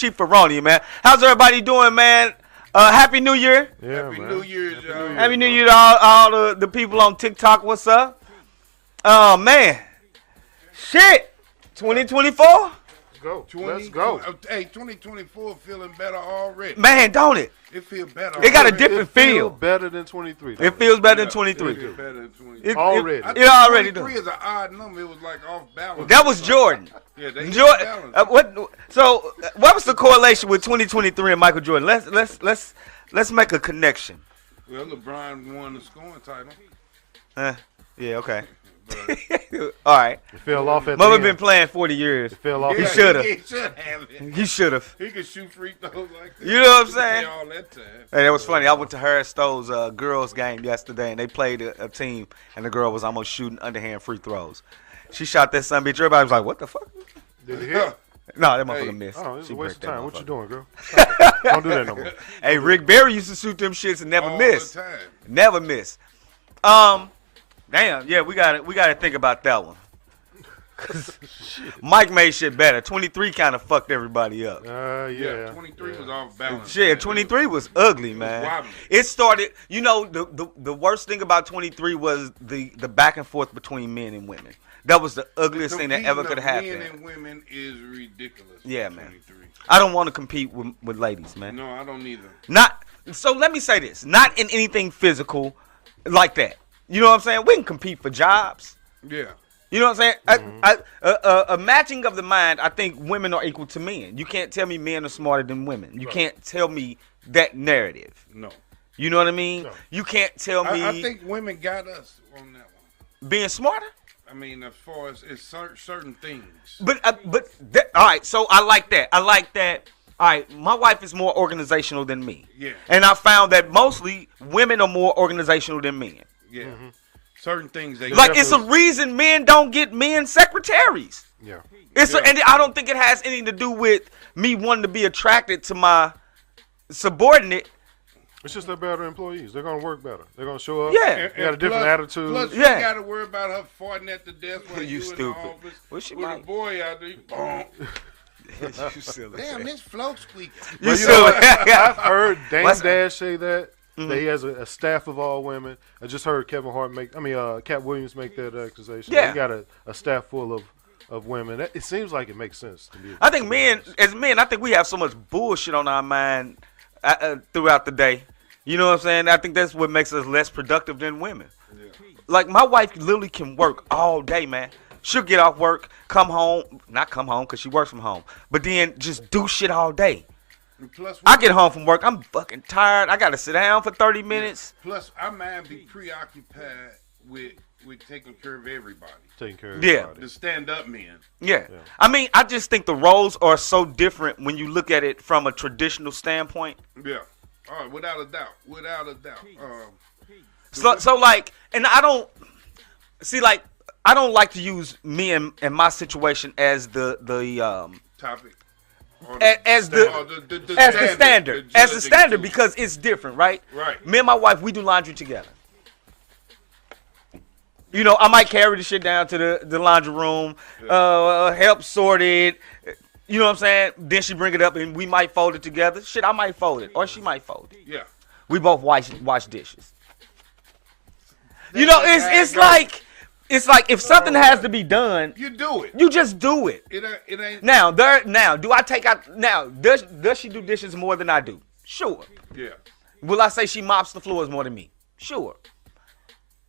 Chief Ferroni, man. How's everybody doing, man? Happy New Year. Yeah, Happy man. New Year's, y'all. Happy New Year to all the people on TikTok. What's up? Oh, man. Shit. 2024? Let's go. Hey, 2024 feeling better already. Man, don't it? It feels better. It got a already. different feel. Better than 23. It feels better than It 23. feels better than 23. Already. I It think already 23 does. is an odd number. It was like off balance. That was Jordan. Yeah, they Jordan. balance. What was the correlation with 2023 and Michael Jordan? Let's make a connection. Well, LeBron won the scoring title. Yeah, okay. All right. It fell off at Mother the been end. playing 40 years. It fell off. He Yeah, shoulda. He should have it. He should have. He could shoot free throws like that. You know what I'm He could saying? play all that time. Hey, that was funny. I went to Harris Stowe's girls game yesterday, and they played a team, and the girl was almost shooting underhand free throws. She shot that son bitch. Everybody was like, "What the fuck?" Did it hit? No, that motherfucker missed. Oh, it's She a waste of bricked that time. What you motherfucker. doing, girl? Stop it. Don't do that no more. Hey, Rick Barry used to shoot them shits and never All miss. the time. Never miss. Damn, yeah, we got to think about that one. 'Cause Mike made shit better. 23 kind of fucked everybody up. Yeah. 23 was off balance. Shit, man. 23 was ugly, It was man. wobbly. It started, you know, the worst thing about 23 was the back and forth between men and women. That was the ugliest thing that ever could have Competing of happened. Men and women is ridiculous. Yeah, in man. 23. I don't want to compete with ladies, man. No, I don't either. Not so. Let me say this: not in anything physical like that. You know what I'm saying? We can compete for jobs. Yeah. You know what I'm saying? A matching of the mind. I think women are equal to men. You can't tell me men are smarter than women. You Right. can't tell me that narrative. No. You know what I mean? No. You can't tell me I think women got us on that one. being smarter. I mean, as far as it's certain things. But all right. So I like that. I like that. All right. My wife is more organizational than me. Yeah. And I found that mostly women are more organizational than men. Yeah. Certain things they Like it's a reason men don't get men secretaries. Yeah. And I don't think it has anything to do with me wanting to be attracted to my subordinate. It's just they're better employees. They're gonna work better. They're gonna show up. Yeah. They got a different attitude. Plus, Yeah. you got to worry about her farting at the desk while You you in stupid. the office. Well, she with might. a boy out there. Boom. You silly. Damn, this float squeaking. You But you know what? silly. I've heard Dame What's- Dash say that he has a staff of all women. I just heard Cat Williams make that accusation. Yeah. He got a staff full of women. It seems like it makes sense to me. I think as men, I think we have so much bullshit on our mind throughout the day. You know what I'm saying? I think that's what makes us less productive than women. Yeah. Like my wife literally can work all day, man. She'll get off work, not come home because she works from home, but then just do shit all day. And plus, I get home from work, I'm fucking tired. I gotta sit down for 30 minutes. Plus, our mind be preoccupied with taking care of everybody. Taking care of Yeah. everybody. The stand-up men. Yeah. I mean, I just think the roles are so different when you look at it from a traditional standpoint. Yeah. All right, without a doubt. Without a doubt. So like, and I don't like to use me and my situation as the Topic. Or as the standard judging because it's different, right? Right. Me and my wife, we do laundry together. You know, I might carry the shit down to the laundry room, help sort it. You know what I'm saying? Then she bring it up and we might fold it together. Shit, I might fold it or she might fold it. Yeah. We both wash dishes. You know, it's like if something has to be done, You do it. you just do it. It ain't. Now, do I take out now? Does she do dishes more than I do? Sure. Yeah. Will I say she mops the floors more than me? Sure.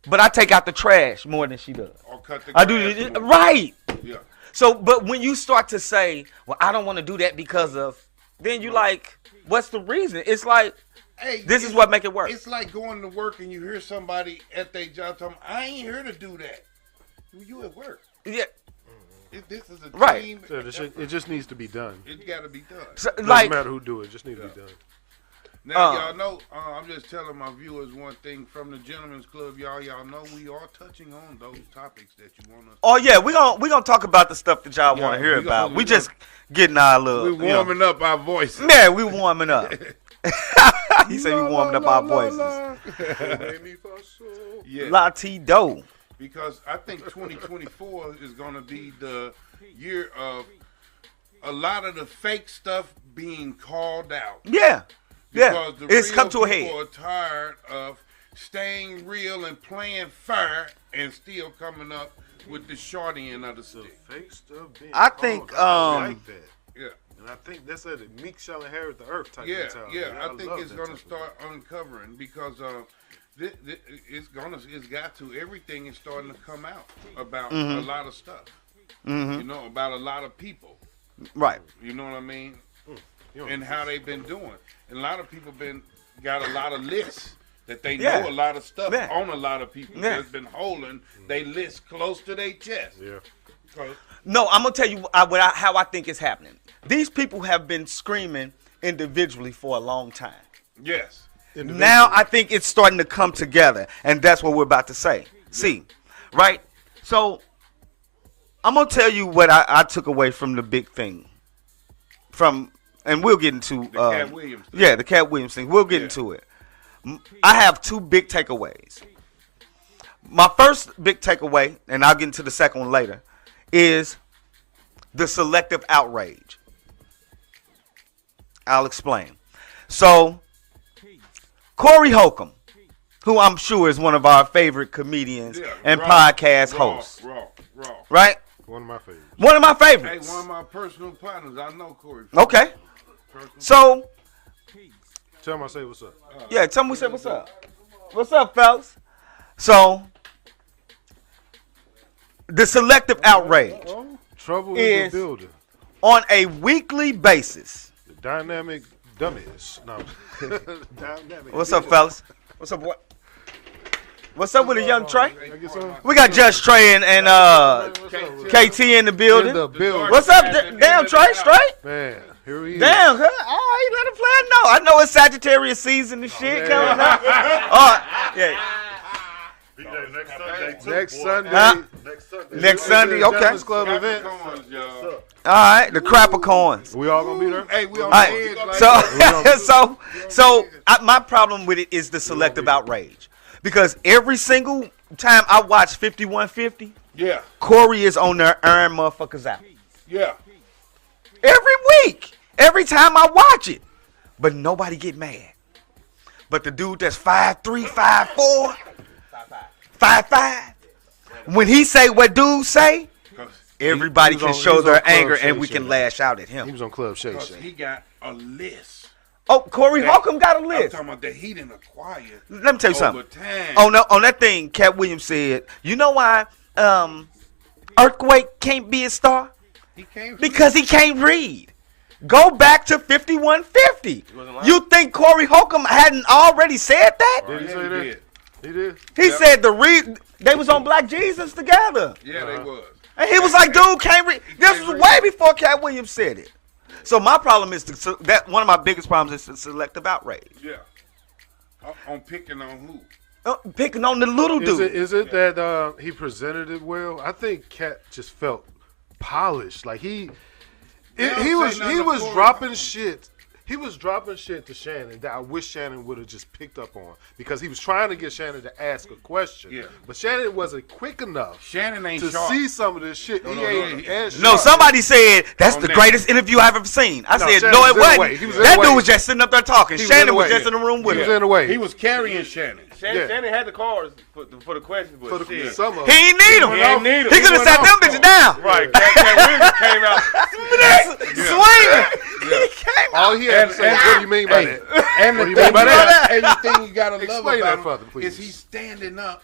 But I take out the trash more than she does. Or cut the I grass do more. right. Yeah. So, but when you start to say, "Well, I don't want to do that because of," then you like, what's the reason? It's like Hey, this is what make it work. It's like going to work and you hear somebody at their job telling them, I ain't here to do that. You at work. Yeah. This is a Right. team. So it just needs to be done. It got to be done. So, Doesn't like, matter who do it. Just need to be done. Now, y'all know, I'm just telling my viewers one thing from the Gentlemen's Club. Y'all know we are touching on those topics that you want us to. oh yeah, we gonna talk about the stuff that y'all want to hear we about. gonna- We just getting our little. We're warming up our voices. Yeah, we warming up. He said we warming up our voices. Yeah. Latido. Because I think 2024 is going to be the year of a lot of the fake stuff being called out. Yeah. Because the It's real come to a head. people are tired of staying real and playing fair and still coming up with the short end of the stick. Fake stuff being I called think, out. I like that. Yeah. And I think that's a meek shall inherit the earth type Yeah, mentality. yeah. I I think love it's that gonna type of start uncovering because everything is starting to come out about a lot of stuff. You know, about a lot of people. Right. You know what I mean? You know, And how they've been doing. And a lot of people got a lot of lists that they Yeah. know a lot of stuff Yeah. on a lot of people Yeah. that's been holding they list close to their chest. Yeah. 'Cause- No, I'm gonna tell you how I think it's happening. These people have been screaming individually for a long time. yes. Now I think it's starting to come together, and that's what we're about to say. See, right? So I'm gonna tell you what I took away from the big thing. And we'll get into The Cat Williams thing. Yeah, the Cat Williams thing. We'll get into it. I have two big takeaways. My first big takeaway, and I'll get into the second one later, is the selective outrage. I'll explain. So, Corey Holcomb, who I'm sure is one of our favorite comedians and podcast hosts, Raw. right? One of my favorites. One of my Hey, favorites. one of my personal partners. I know Corey. Okay. Personal- So, Tell him I say what's up. yeah, tell me what's up. What's up, fellas? So, the selective outrage Trouble Is- in the building. on a weekly basis. The dynamic dummies. No. Dynamic. What's up, fellas? What's up, boy? What's up with the young Trey? Can I get some? We got Judge Trey and KT in the building. In the building. What's up, damn Trey? Straight? Man, here he is. Damn, huh? All right, let him play. No, I know it's Sagittarius season and shit coming up. Yeah. Next Sunday. Huh? Next Sunday, okay. Gentlemen's Club event. Capricorns, y'all. All right, the Capricorns. We all gonna be there? Hey, we on All the right, edge like so my problem with it is the selective outrage, because every single time I watch 5150, Yeah. Corey is on there airing motherfuckers out. Yeah. Every week. Every time I watch it. But nobody get mad. But the dude that's 5'3", 5'4", 5'5", when he say what dudes say, everybody he was can on- show he was their on Club anger and Shake we can Shack. lash out at He him. was on Club Shake Because Shack. he got a list. Oh, Corey Holcomb got a I'm list. talking about that he didn't acquire Let me tell you over something. time. On that thing, Cat Williams said, you know why Earthquake can't be a star? He came from Because he can't read. Go back to 5150. You think Corey Holcomb hadn't already said that? Did he Yeah, say he that? did. He did? He said they was on Black Jesus together. Yeah, they was. And he was like, dude, can't read. This was way before Cat Williams said it. So my problem is that one of my biggest problems is the selective outrage. Yeah. On picking on who? Picking on the little dude. Is it that he presented it well? I think Cat just felt polished. Like he was dropping shit. He was dropping shit to Shannon that I wish Shannon would have just picked up on, because he was trying to get Shannon to ask a question. Yeah. But Shannon wasn't quick enough Shannon ain't to sharp. see some of this shit. No, he no, ain't no. as No, sharp. somebody said that's On the that. greatest interview I've ever seen. I No, said, Shannon no, was it in the wasn't. way. He was in That the dude way. was just sitting up there talking. He was in Shannon the was way. just in the room with He was him. in the way. He was carrying Shannon. Yeah. Shannon had the cards for the questions, but for the shit. some of He ain't need him. He ain't need him. He could have sat them bitches down. Right, Cat Williams came out. Swinging. He came out. all he had to say, what do you mean by that? And What the do you mean by that? and the thing you gotta love Explain about that him further, please. is he's standing up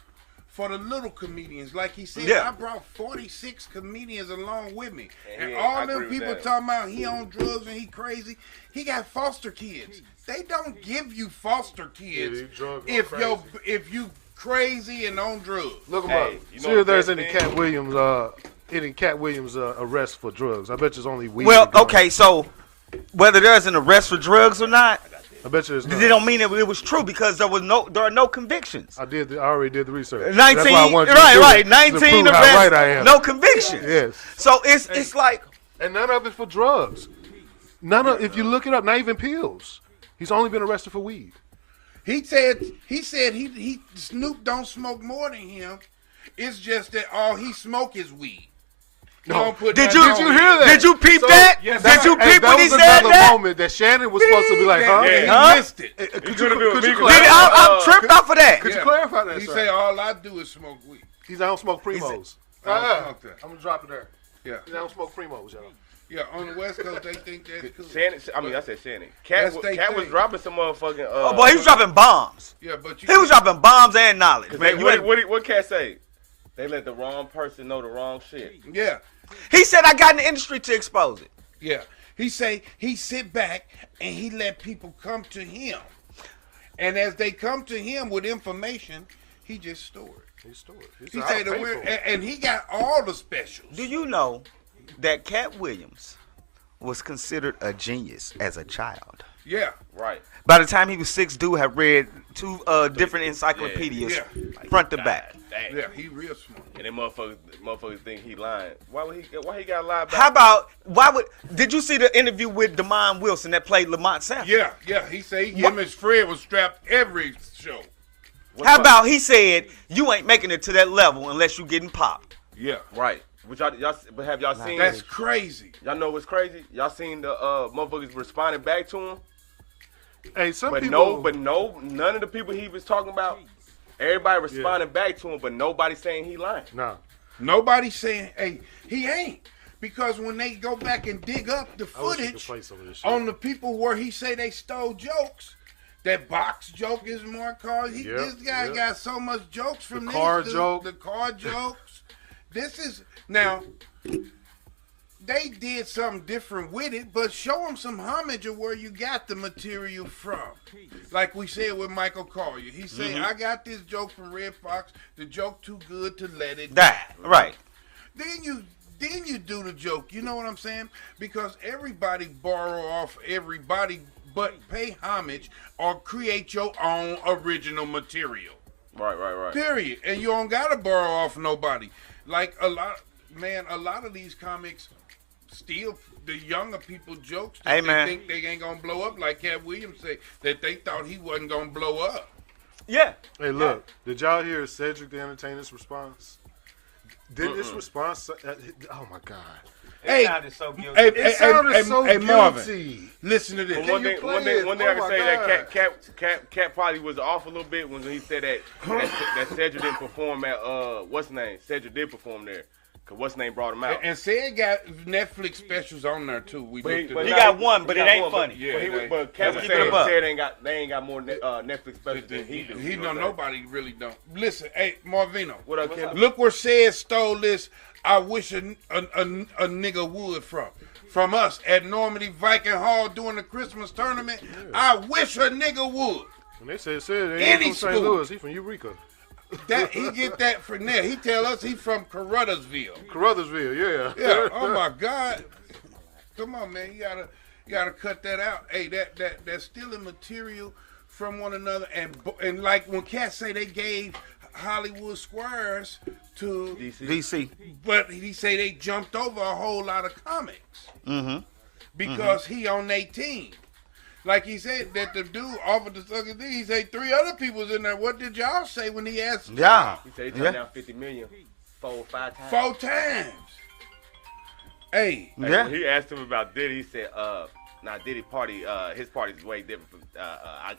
for the little comedians. Like he said, Yeah. I brought 46 comedians along with me. And Yeah, all I them agree with people that. talking about he on drugs and he crazy. He got foster kids. They don't give you foster kids he drug on if you crazy and on drugs. Look him Hey, up. you know See if what there's that any thing- Cat Williams arrest for drugs. I bet there's only weed. Well, and guns. okay, so whether there's an arrest for drugs or not, I bet you there's not. they don't mean it was true, because there are no convictions. I already did the research. 19, That's why I wanted you to do right, it, to 19 prove how arrests, right I am. no convictions. Yes. So it's like, And none of it for drugs. If you look it up, not even pills. He's only been arrested for weed. He said he Snoop don't smoke more than him. It's just that all he smoke is weed. No. Did you Did you hear that? Did you peep So, that? yes, Did you Hey, peep that when he was said another that? moment that Shannon was supposed to be like, huh? Yeah, he missed it. Could could've been you legal. clarify? I'm tripped off of that. Could you clarify that, He sir? say all I do is smoke weed. He's I don't smoke primos. I don't smoke that. I'm gonna drop it there. Yeah, I don't smoke primos, y'all. yeah. On the West Coast, they think that's cool. Shannon, I mean, I said Shannon. That's Cat, they Cat was thing. dropping some motherfucking. Oh boy, he was dropping bombs. Yeah, but you He was dropping bombs and knowledge, man. What Cat say? They let the wrong person know the wrong shit. Yeah, He said I got in the industry to expose it. yeah. He say he sit back and he let people come to him, and as they come to him with information, he just store it. He say and he got all the specials. Do you know that Cat Williams was considered a genius as a child? Yeah, Right. By the time he was 6, dude had read 2 different encyclopedias, Yeah. front to back. Dang. yeah. He real smart. And then motherfuckers think he lying. Why he got lie about? How about did you see the interview with Damon Wilson that played Lamont Sanford? Yeah, yeah. He say him and his friend was strapped every show. How about he said you ain't making it to that level unless you getting popped? Yeah, Right. But have y'all seen? that's crazy. Y'all know what's crazy? Y'all seen the motherfuckers responding back to him? Hey, some But people. none of the people he was talking about. Everybody responding back to him, but nobody saying he lying. Nah. Nobody saying, hey, he ain't. Because when they go back and dig up the I wish we could footage play some of this shit. on the people where he say they stole jokes, that box joke is more cars. Yep, This guy yep. got so much jokes from The these car dudes, joke. the car jokes. This is now. They did something different with it, but show them some homage of where you got the material from. Like we said with Michael Collier. He said, I got this joke from Red Fox, the joke too good to let it die. Right. Then you do the joke. You know what I'm saying? Because everybody borrow off everybody, but pay homage or create your own original material. Right. Period. And you don't gotta borrow off nobody. Like a lot of these comics steal the younger people jokes that Hey, they man. think they ain't gonna blow up. Like Cat Williams say that they thought he wasn't gonna blow up. Yeah. Hey, look. Did y'all hear Cedric the Entertainer's response? Did this response? Oh my God. Hey, sounded so guilty. It sounded so Marvin, guilty. listen to this. But one thing I can say God. that Cat probably was off a little bit when he said that Cedric didn't perform at what's his name? Cedric did perform there. Cause what's his name brought him out. And Sid got Netflix specials on there too. We looked at He that. got one, but it ain't funny. Yeah, But Cat was keep it saying above. they ain't got more Netflix specials than he do. He You know what I'm saying? nobody really don't. Listen, hey Marvino, What up, Kevin? look where Sid stole this. I wish a nigga would from us at Normandy Viking Hall during the Christmas tournament. I wish a nigga would. When they said they Any ain't from St. school. Louis, he from Eureka. That he get that from there. He tell us he from Carruthersville. Carruthersville, yeah. Yeah. Oh my God. Come on, man. You gotta cut that out. Hey, that's stealing material from one another. And like when cats say they gave Hollywood Squares to DC. but he say they jumped over a whole lot of comics Mm-hmm. because he on their team. Like he said that the dude offered to suck his dick. He said 3 other people was in there. What did y'all say when he asked? Yeah. He said he turned down 50 million 4 or 5 times. 4 times. Hey. Like, Yeah. when he asked him about Diddy, he said, Diddy party, his party is way different from, I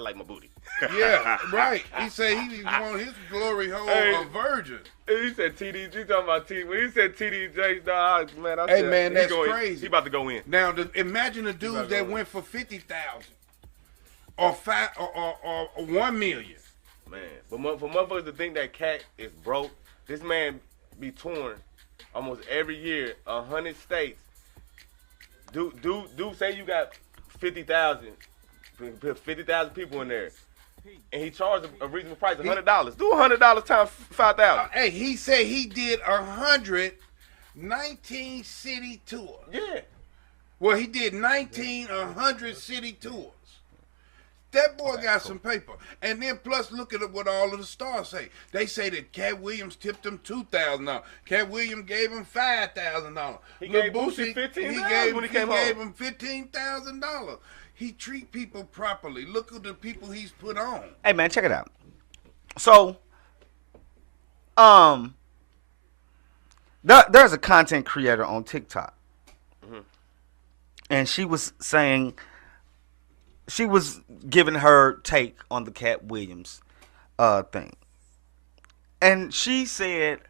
like my booty. Yeah, right. He said he want his glory hole Hey. a virgin. He said TD, he talking about TD. When he said TD Jakes, man, I Hey, said, man, he that's going- crazy. He about to go in. Now, imagine the dudes that went for 50,000 or 5 or 1 million. Man, but for motherfuckers to think that Cat is broke, this man be touring almost every year, 100 states. Dude, say you got 50,000 people in there, and he charged a reasonable price, $100. Do $100 times 5,000. Hey, he said he did 119 city tours. Yeah. Well, he did 100 city tours. That boy got some paper. And then plus look at what all of the stars say. They say that Cat Williams tipped him $2,000. Cat Williams gave him $5,000. He Lil gave Boosie $15,000 when he came gave home. him $15,000. He treat people properly. Look at the people he's put on. Hey man, check it out. There's a content creator on TikTok, and she was saying, she was giving her take on the Cat Williams thing, and she said,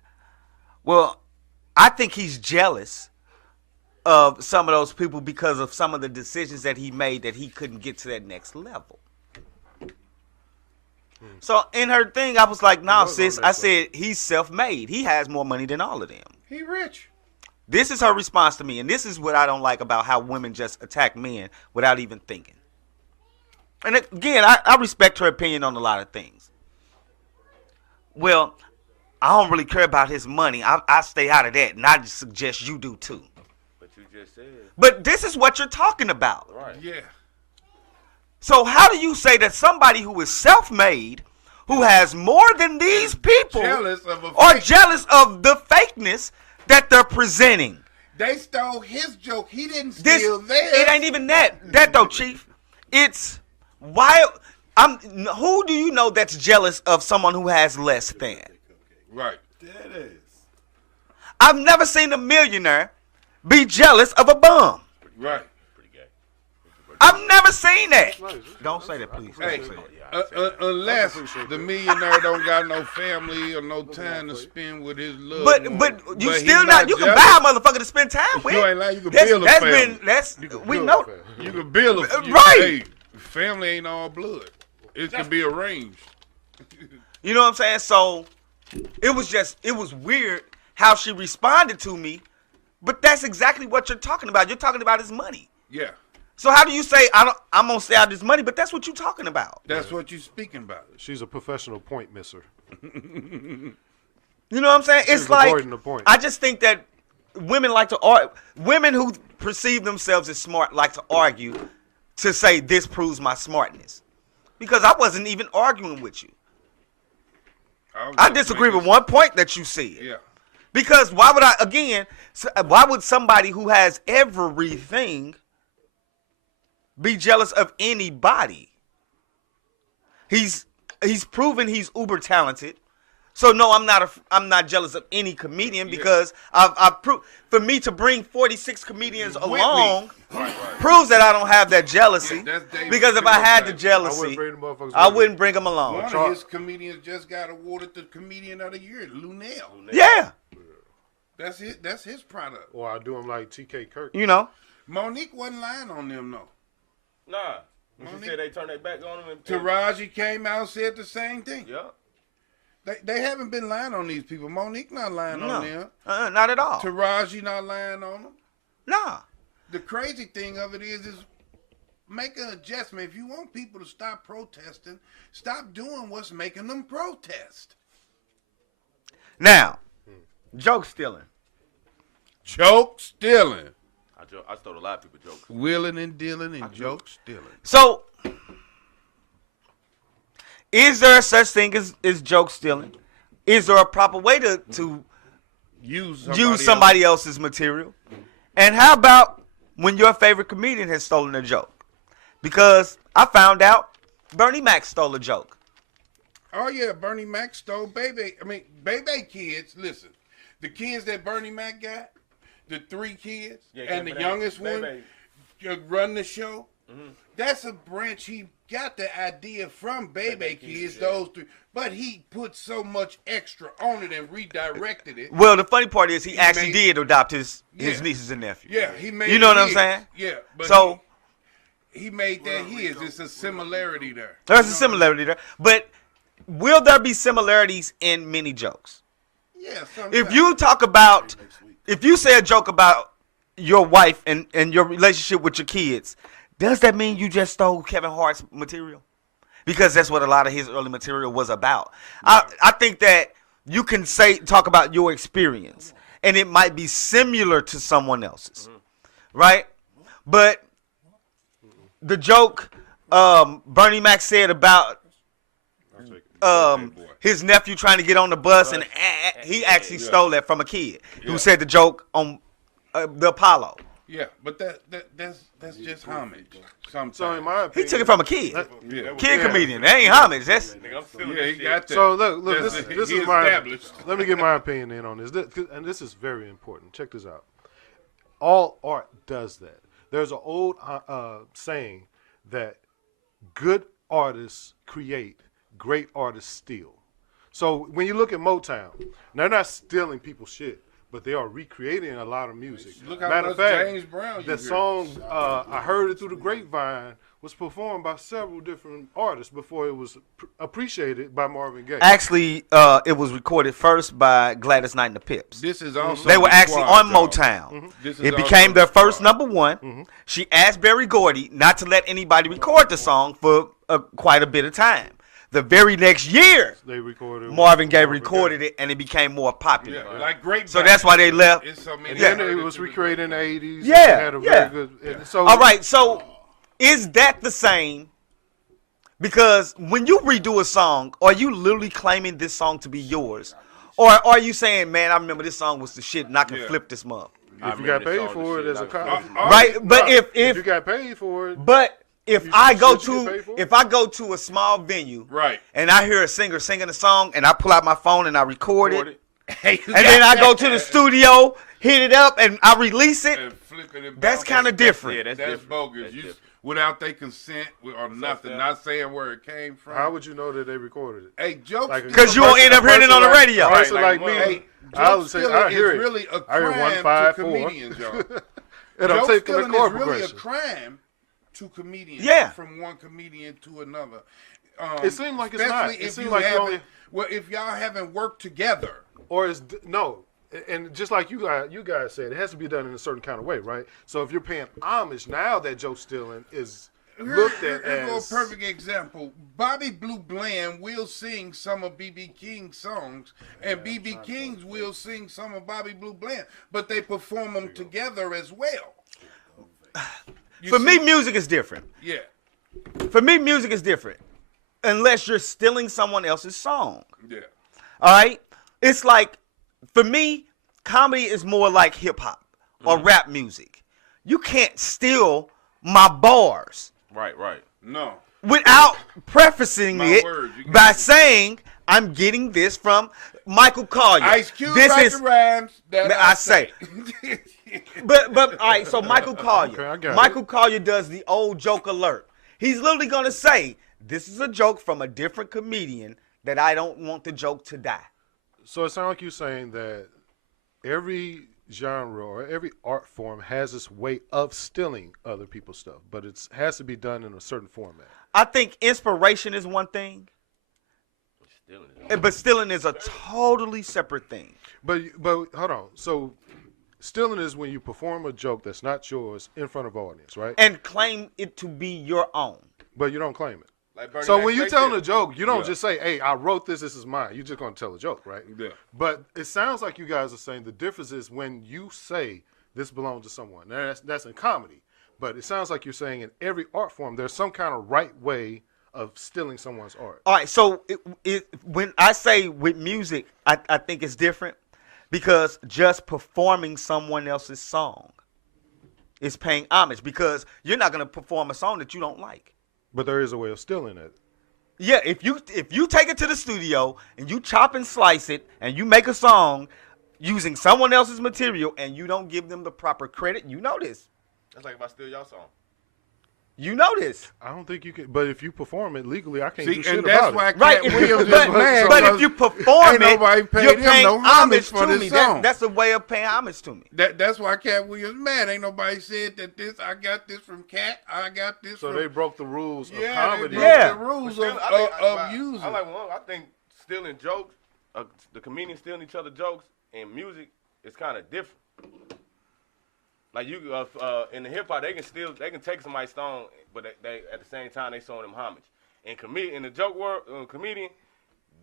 "Well, I think he's jealous of some of those people because of some of the decisions that he made that he couldn't get to that next level." So in her thing, I was like, "Nah, sis." I said, "He's self-made. He has more money than all of them." He rich. This is her response to me, and this is what I don't like about how women just attack men without even thinking. And again, I respect her opinion on a lot of things. Well, I don't really care about his money. I stay out of that, and I just suggest you do too. But you just said. But this is what you're talking about. Right. Yeah. So how do you say that somebody who is self-made, who has more than these people, Jealous of a are fake. jealous of the fakeness that they're presenting? They stole his joke. He didn't This steal theirs. it ain't even that though, Chief. It's why who do you know that's jealous of someone who has less than? Right. That is. I've never seen a millionaire be jealous of a bum. Right. I've never seen that. Don't say that, please. Hey, Don't say that. unless the millionaire don't got no family or no time to spend with his love. But you he still not. You can buy a motherfucker to spend time with. You ain't like you can That's build a family. We know. You can build a Right. Hey, family ain't all blood. It can be arranged. You know what I'm saying? So it was weird how she responded to me, but that's exactly what you're talking about. You're talking about his money. Yeah. So how do you say I'm gonna stay out this money? But that's what you're talking about. That's what you speaking about. She's a professional point misser. You know what I'm saying? It's She's like avoiding the point. I just think that women like to argue. Women who perceive themselves as smart like to argue to say this proves my smartness, because I wasn't even arguing with you. I disagree with one point that you said. Yeah. Because why would somebody who has everything be jealous of anybody? He's proven he's uber talented. So no, I'm not jealous of any comedian, because I've proved, for me to bring 46 comedians along proves that I don't have that jealousy. Yeah, that's David because if I had the Spade. jealousy, bring the motherfuckers I with me. wouldn't bring them along. One of his comedians just got awarded the Comedian of the Year, Lunel. Yeah, That's his product. Or I do them like T.K. Kirk. you know. Monique wasn't lying on them, though. Nah. When she said they turned their back on him. Taraji came out and said the same thing. Yeah. They haven't been lying on these people. Monique not lying on them. Not at all. Taraji not lying on them. Nah. The crazy thing of it is make an adjustment. If you want people to stop protesting, stop doing what's making them protest. Now, joke stealing. Joke stealing. I stole a lot of people's jokes. Wheeling and dealing and joke stealing. So, is there such thing as joke stealing? Is there a proper way to Use somebody else's material? And how about when your favorite comedian has stolen a joke? Because I found out Bernie Mac stole a joke. Oh yeah, Bernie Mac stole Baby. Baby kids. Listen, the kids that Bernie Mac got, the 3 kids, and the youngest one run the show. Mm-hmm. That's a branch. He got the idea from Baby Kids, those 3, but he put so much extra on it and redirected it. Well, the funny part is he actually made- did adopt his nieces and nephews. Yeah, he made. You know what I'm his. saying? Yeah, but So he made that his. It's a similarity there. there's a similarity there. But will there be similarities in many jokes? Yeah. If you say a joke about your wife and your relationship with your kids, does that mean you just stole Kevin Hart's material? Because that's what a lot of his early material was about. I think that you can talk about your experience, and it might be similar to someone else's, right? But the joke Bernie Mac said about his nephew trying to get on the bus, and he actually stole that from a kid who said the joke on the Apollo. Yeah, but that's just homage. Sometimes. So in my He opinion, took it from a kid. yeah. Kid comedian. That ain't homage. That's Nigga, I'm stealing Yeah, this he shit. got that. So look, That's this he is my. established. Let me get my opinion in on this, and this is very important. Check this out. All art does that. There's an old saying that good artists create, great artists steal. So when you look at Motown, they're not stealing people's shit, but they are recreating a lot of music. Look how Matter of much fact, James Brown you the hear. song I heard it through the grapevine was performed by several different artists before it was appreciated by Marvin Gaye. actually it was recorded first by Gladys Knight and the Pips. This is also They were actually required, on y'all. Motown. This is It also became their first required. #1. She asked Berry Gordy not to let anybody record the song for quite a bit of time. The very next year, They recorded Marvin Gaye recorded it, and it became more popular. Yeah, like great. So that's why they left. It's so many And then it artists was to do recreated in the 80s. Yeah, It had a yeah. very good. and So All right, so is that the same? Because when you redo a song, are you literally claiming this song to be yours? Or are you saying, man, I remember this song was the shit and I can Yeah. flip this mother? if you got paid for it as a copy, Right? But if if you got paid for it, but if You- I go should you get to paid for it? if I go to a small venue Right. and I hear a singer singing a song and I pull out my phone and I record it, Hey, and then I go to the studio, hit it up, and I release it, and flip it and that's bounce kind it. of different. Yeah, that's That's different. bogus. That's You, different. without their consent or nothing, stuff. not saying where it came from. how would you know that they recorded it? Hey, jokes. Like, Because you won't end up hearing it on the radio. A person Right, like like, me, Hey, I would joke say stealing I hear is it. really a I hear crime 154. to comedians, y'all. And I'm Joke taking the stealing chord is really a progression. crime to comedians. Yeah. From one comedian to another. It seems like it's not. especially It if seems you like you haven't. only- Well, if y'all haven't worked together. Or is no, and just like you guys said, it has to be done in a certain kind of way, right? So if you're paying homage, now that joke stealing is looked at Here's as a perfect example. Bobby Blue Bland will sing some of B.B. King's songs, and B.B. King's will sing some of Bobby Blue Bland, but they perform them together as well. You For me, see? music is different. Yeah. For me, music is different. Unless you're stealing someone else's song. Yeah. All right? It's like, for me, comedy is more like hip hop or rap music. You can't steal my bars Right, right. No. without prefacing My it word, you by can't. saying, I'm getting this from Michael Collier. Ice Cube This write is, the rhymes that I say. but all right, so Michael Okay, I Collier. got Michael Collier does the old joke alert. He's literally gonna say, this is a joke from a different comedian that I don't want the joke to die. So it sounds like you're saying that every genre or every art form has its way of stealing other people's stuff, but it has to be done in a certain format. I think inspiration is one thing, Stealing it. but stealing is a totally separate thing. But hold on. So stealing is when you perform a joke that's not yours in front of an audience, right? And claim it to be your own. But you don't claim it. Like Bernie So Mac when you're Spector. telling a joke, you don't Yeah. just say, "Hey, I wrote this. This is mine." You're just gonna tell a joke, right? Yeah. But it sounds like you guys are saying the difference is when you say this belongs to someone. Now, that's in comedy, but it sounds like you're saying in every art form there's some kind of right way of stealing someone's art. All right, so when I say with music, I think it's different because just performing someone else's song is paying homage because you're not going to perform a song that you don't like. But there is a way of stealing it. Yeah, if you take it to the studio and you chop and slice it and you make a song using someone else's material and you don't give them the proper credit, you know this. That's like if I steal your song. You know this. I don't think you can. But if you perform it legally, I can't See, do shit and that's about why it. Right, Cat Williams is but mad. if because you perform ain't it, nobody paid you're him paying no homage for to this me. song. That's a way of paying homage to me. That's why Cat Williams mad. Ain't nobody said that this. I got this from Cat. I got this So from. they broke the rules of yeah, comedy. they broke Yeah. the rules Still, of, I think- of using. I like one. I think stealing jokes, the comedians stealing each other jokes, and music is kind of different. Like you, in the hip hop, they can take somebody's song, but they at the same time they showing them homage. In the joke world, comedian,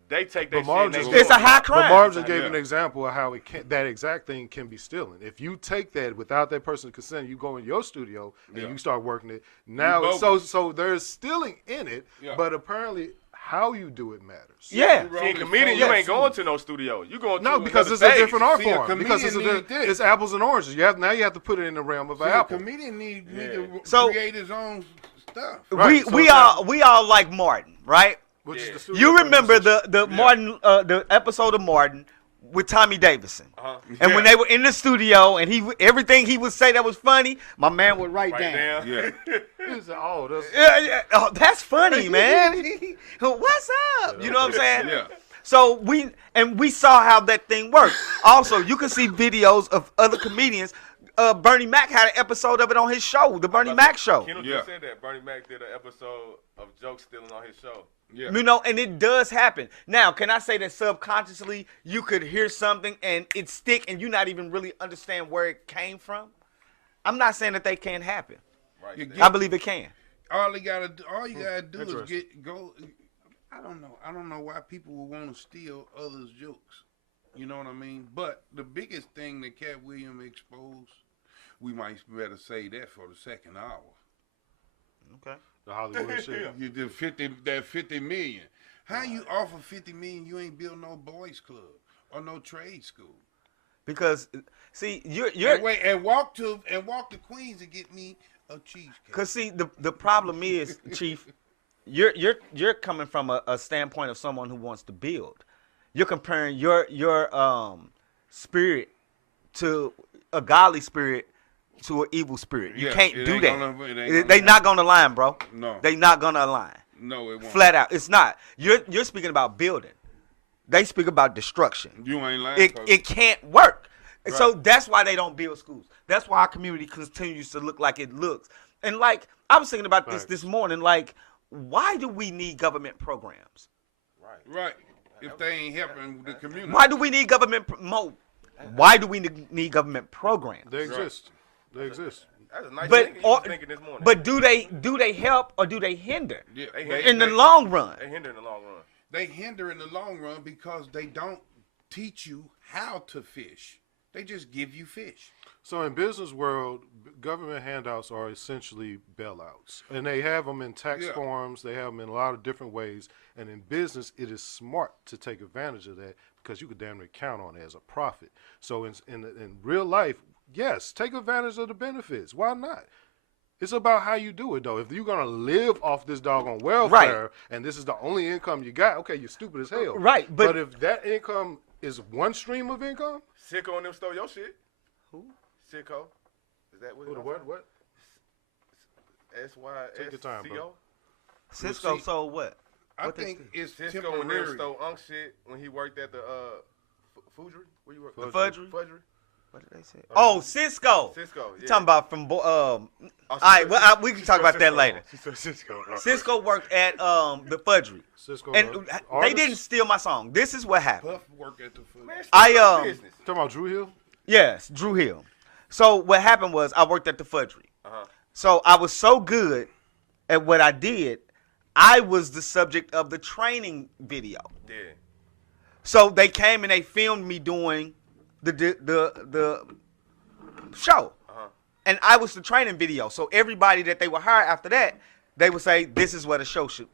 they take their But Marv shit. And just they It's a high But crime. Marv just gave Yeah. an example of how that exact thing can be stealing. If you take that without that person's consent, you go in your studio and Yeah. you start working it. Now, bogus. so there's stealing in it, Yeah. but apparently how you do it matters. Yeah. See, a comedian, you ain't going to no studio. You going to No, because it's another a different art See, a form. Because comedian need this. it's apples and oranges. Now you have to put it in the realm of an A apple. comedian need to So- create his own stuff. Right, so we all like Martin, right? Which is the studio You remember organization. the Martin the episode of Martin with Tommy Davidson. Uh-huh. And when they were in the studio and everything he would say that was funny, my man would write down. Yeah. It's all that's Yeah. Oh, that's funny, man. What's up? You know what I'm saying? Yeah. So we saw how that thing worked. Also, you can see videos of other comedians. Bernie Mac had an episode of it on his show, the Bernie Mac show. Kendall Yeah. just said that Bernie Mac did an episode of jokes stealing on his show. Yeah. You know, and it does happen. Now, can I say that subconsciously you could hear something and it stick and you not even really understand where it came from? I'm not saying that they can't happen. Right. You there. get- I believe it can. All you gotta do is Interesting. go. I don't know why people would want to steal others' jokes. You know what I mean? But the biggest thing that Cat Williams exposed, we might better say that for the second hour. Okay. the Hollywood shit. You did 50 million. How you offer 50 million? You ain't built no boys club or no trade school. Because see, you're And walk to Queens and get me a cheesecake. Cause see, the problem is, Chief, you're coming from a standpoint of someone who wants to build. You're comparing your spirit to a godly spirit to an evil spirit. You Yeah, can't it do ain't that. gonna- it ain't They gonna not gonna align, bro. No. They not gonna align. No, it won't. Flat out, it's not. You're speaking about building. They speak about destruction. You ain't lying. It can't work. And so Right. that's why they don't build schools. That's why our community continues to look like it looks. And like I was thinking about this morning, like why do we need government programs? Right. If they ain't helping the community. Why do we need government Why do we need government programs? They exist. They exist. That's a nice But thing you was thinking this morning. but do they help or do they hinder Yeah, in the long run? They hinder in the long run. They hinder in the long run because they don't teach you how to fish. They just give you fish. So in business world, government handouts are essentially bailouts, and they have them in tax Yeah. forms. They have them in a lot of different ways. And in business, it is smart to take advantage of that because you could damn near count on it as a profit. So in real life, yes, take advantage of the benefits. Why not? It's about how you do it, though. If you're gonna live off this doggone welfare and this is the only income you got, okay, you're stupid as hell. Right, but if that income is one stream of income, Sicko and them stole your shit. Who? Sicko. Is that what? what? Take your time, SYSCO. bro. Cisco see, sold what? I What they think steal? it's Cisco and them temporary. stole Unk shit when he worked at the Fudgery. Where you work? The Fudgery? Fudgery. What did they say? Oh, Cisco. Cisco. Yeah. You talking about from Oh, she all right, said- well, we can she talk said about that Cisco. later. She said Cisco. Cisco worked at the Fudgery, Cisco and they artists? didn't steal my song. This is what happened. Puff work at the food. Man, I, steal my business. Talking about Drew Hill? Yes, Drew Hill. So what happened was I worked at the Fudgery. Uh-huh. So I was so good at what I did, I was the subject of the training video. Yeah. So they came and they filmed me doing the show. Uh-huh. And I was the training video. So everybody that they would hire after that, they would say, this is what a show should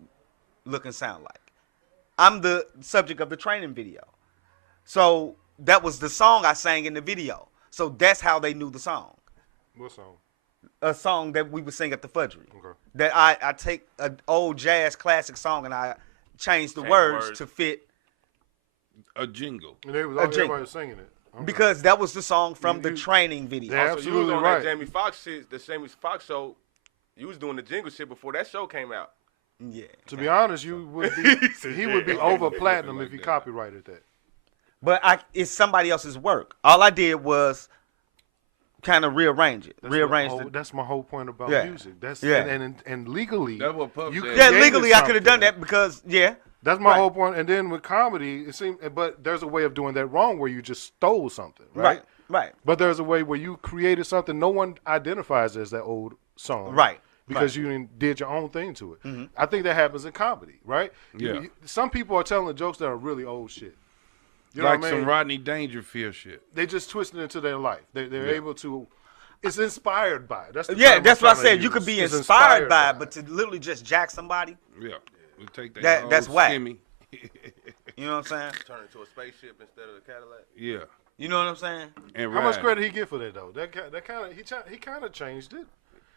look and sound like. I'm the subject of the training video. So that was the song I sang in the video. So that's how they knew the song. What song? A song that we would sing at the Fudgery. Okay. That I take an old jazz classic song and I change the words to fit, A jingle. And they was A jingle. everybody was singing it. Okay. because that was the song from the You- training video. Yeah. So you was Absolutely on right. that Jamie Foxx shit, the Jamie Foxx show. You was doing the jingle shit before that show came out. Yeah. To be honest, he would be over platinum if he copyrighted that. But it's somebody else's work. All I did was kind of rearrange it. That's my whole point about Yeah. music. That's Yeah. and legally, That's what Puff you did. Yeah, created legally I could have done something. that because, yeah. That's my Right. whole point. And then with comedy, it seemed, but there's a way of doing that wrong where you just stole something, right? Right. But there's a way where you created something no one identifies as that old song, Right. Because you did your own thing to it. Mm-hmm. I think that happens in comedy, right? Yeah. Some people are telling jokes that are really old shit. You know Like what I mean? some Rodney Dangerfield shit. They just twist it into their life. They're able to. It's inspired by it. That's the Yeah, term that's I'm what I trying to said. You use. could be It's inspired by it, but to literally just jack somebody. Yeah. We'll take That's whack. Shimmy. You know what I'm saying? Turn into a spaceship instead of a Cadillac. Yeah. You know what I'm saying? And How much ride. credit he get for that though? That kind of he kind of changed it.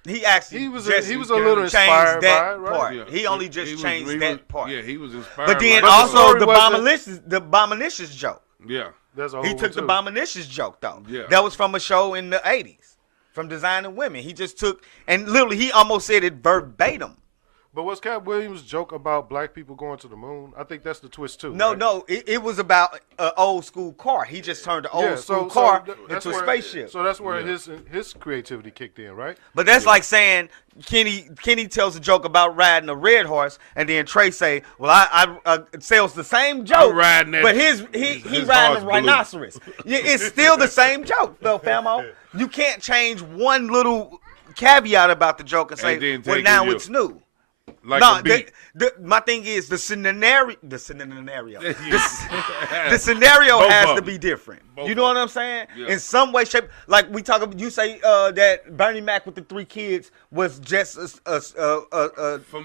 He actually He was just a little changed inspired that by it, right? part. Yeah. He only just changed that part. Yeah, he was inspired. But then by also story the wasn't- Bomalicious joke. Yeah. That's a whole He one, took the too. Bomalicious joke though. Yeah. That was from a show in the 80s from Designing Women. He just took and literally he almost said it verbatim. But was Cat Williams' joke about black people going to the moon? I think that's the twist too. No, right? no, it was about an old school car. He just turned the old Yeah, school so car that's into a where- spaceship. So that's where his creativity kicked in, right? But that's like saying Kenny tells a joke about riding a red horse, and then Trey say, "Well, I sells the same joke, riding that- but he his riding horse a rhinoceros." Yeah, it's still the same joke, though, famo. You can't change one little caveat about the joke and say, then "Well, take now it it's new." Like No, a beat. my thing is the scenario. The scenario Both has of to them. be different. Both You know of what I'm saying? Yeah. In some way, shape, like we talk about. You say that Bernie Mac with the 3 kids was just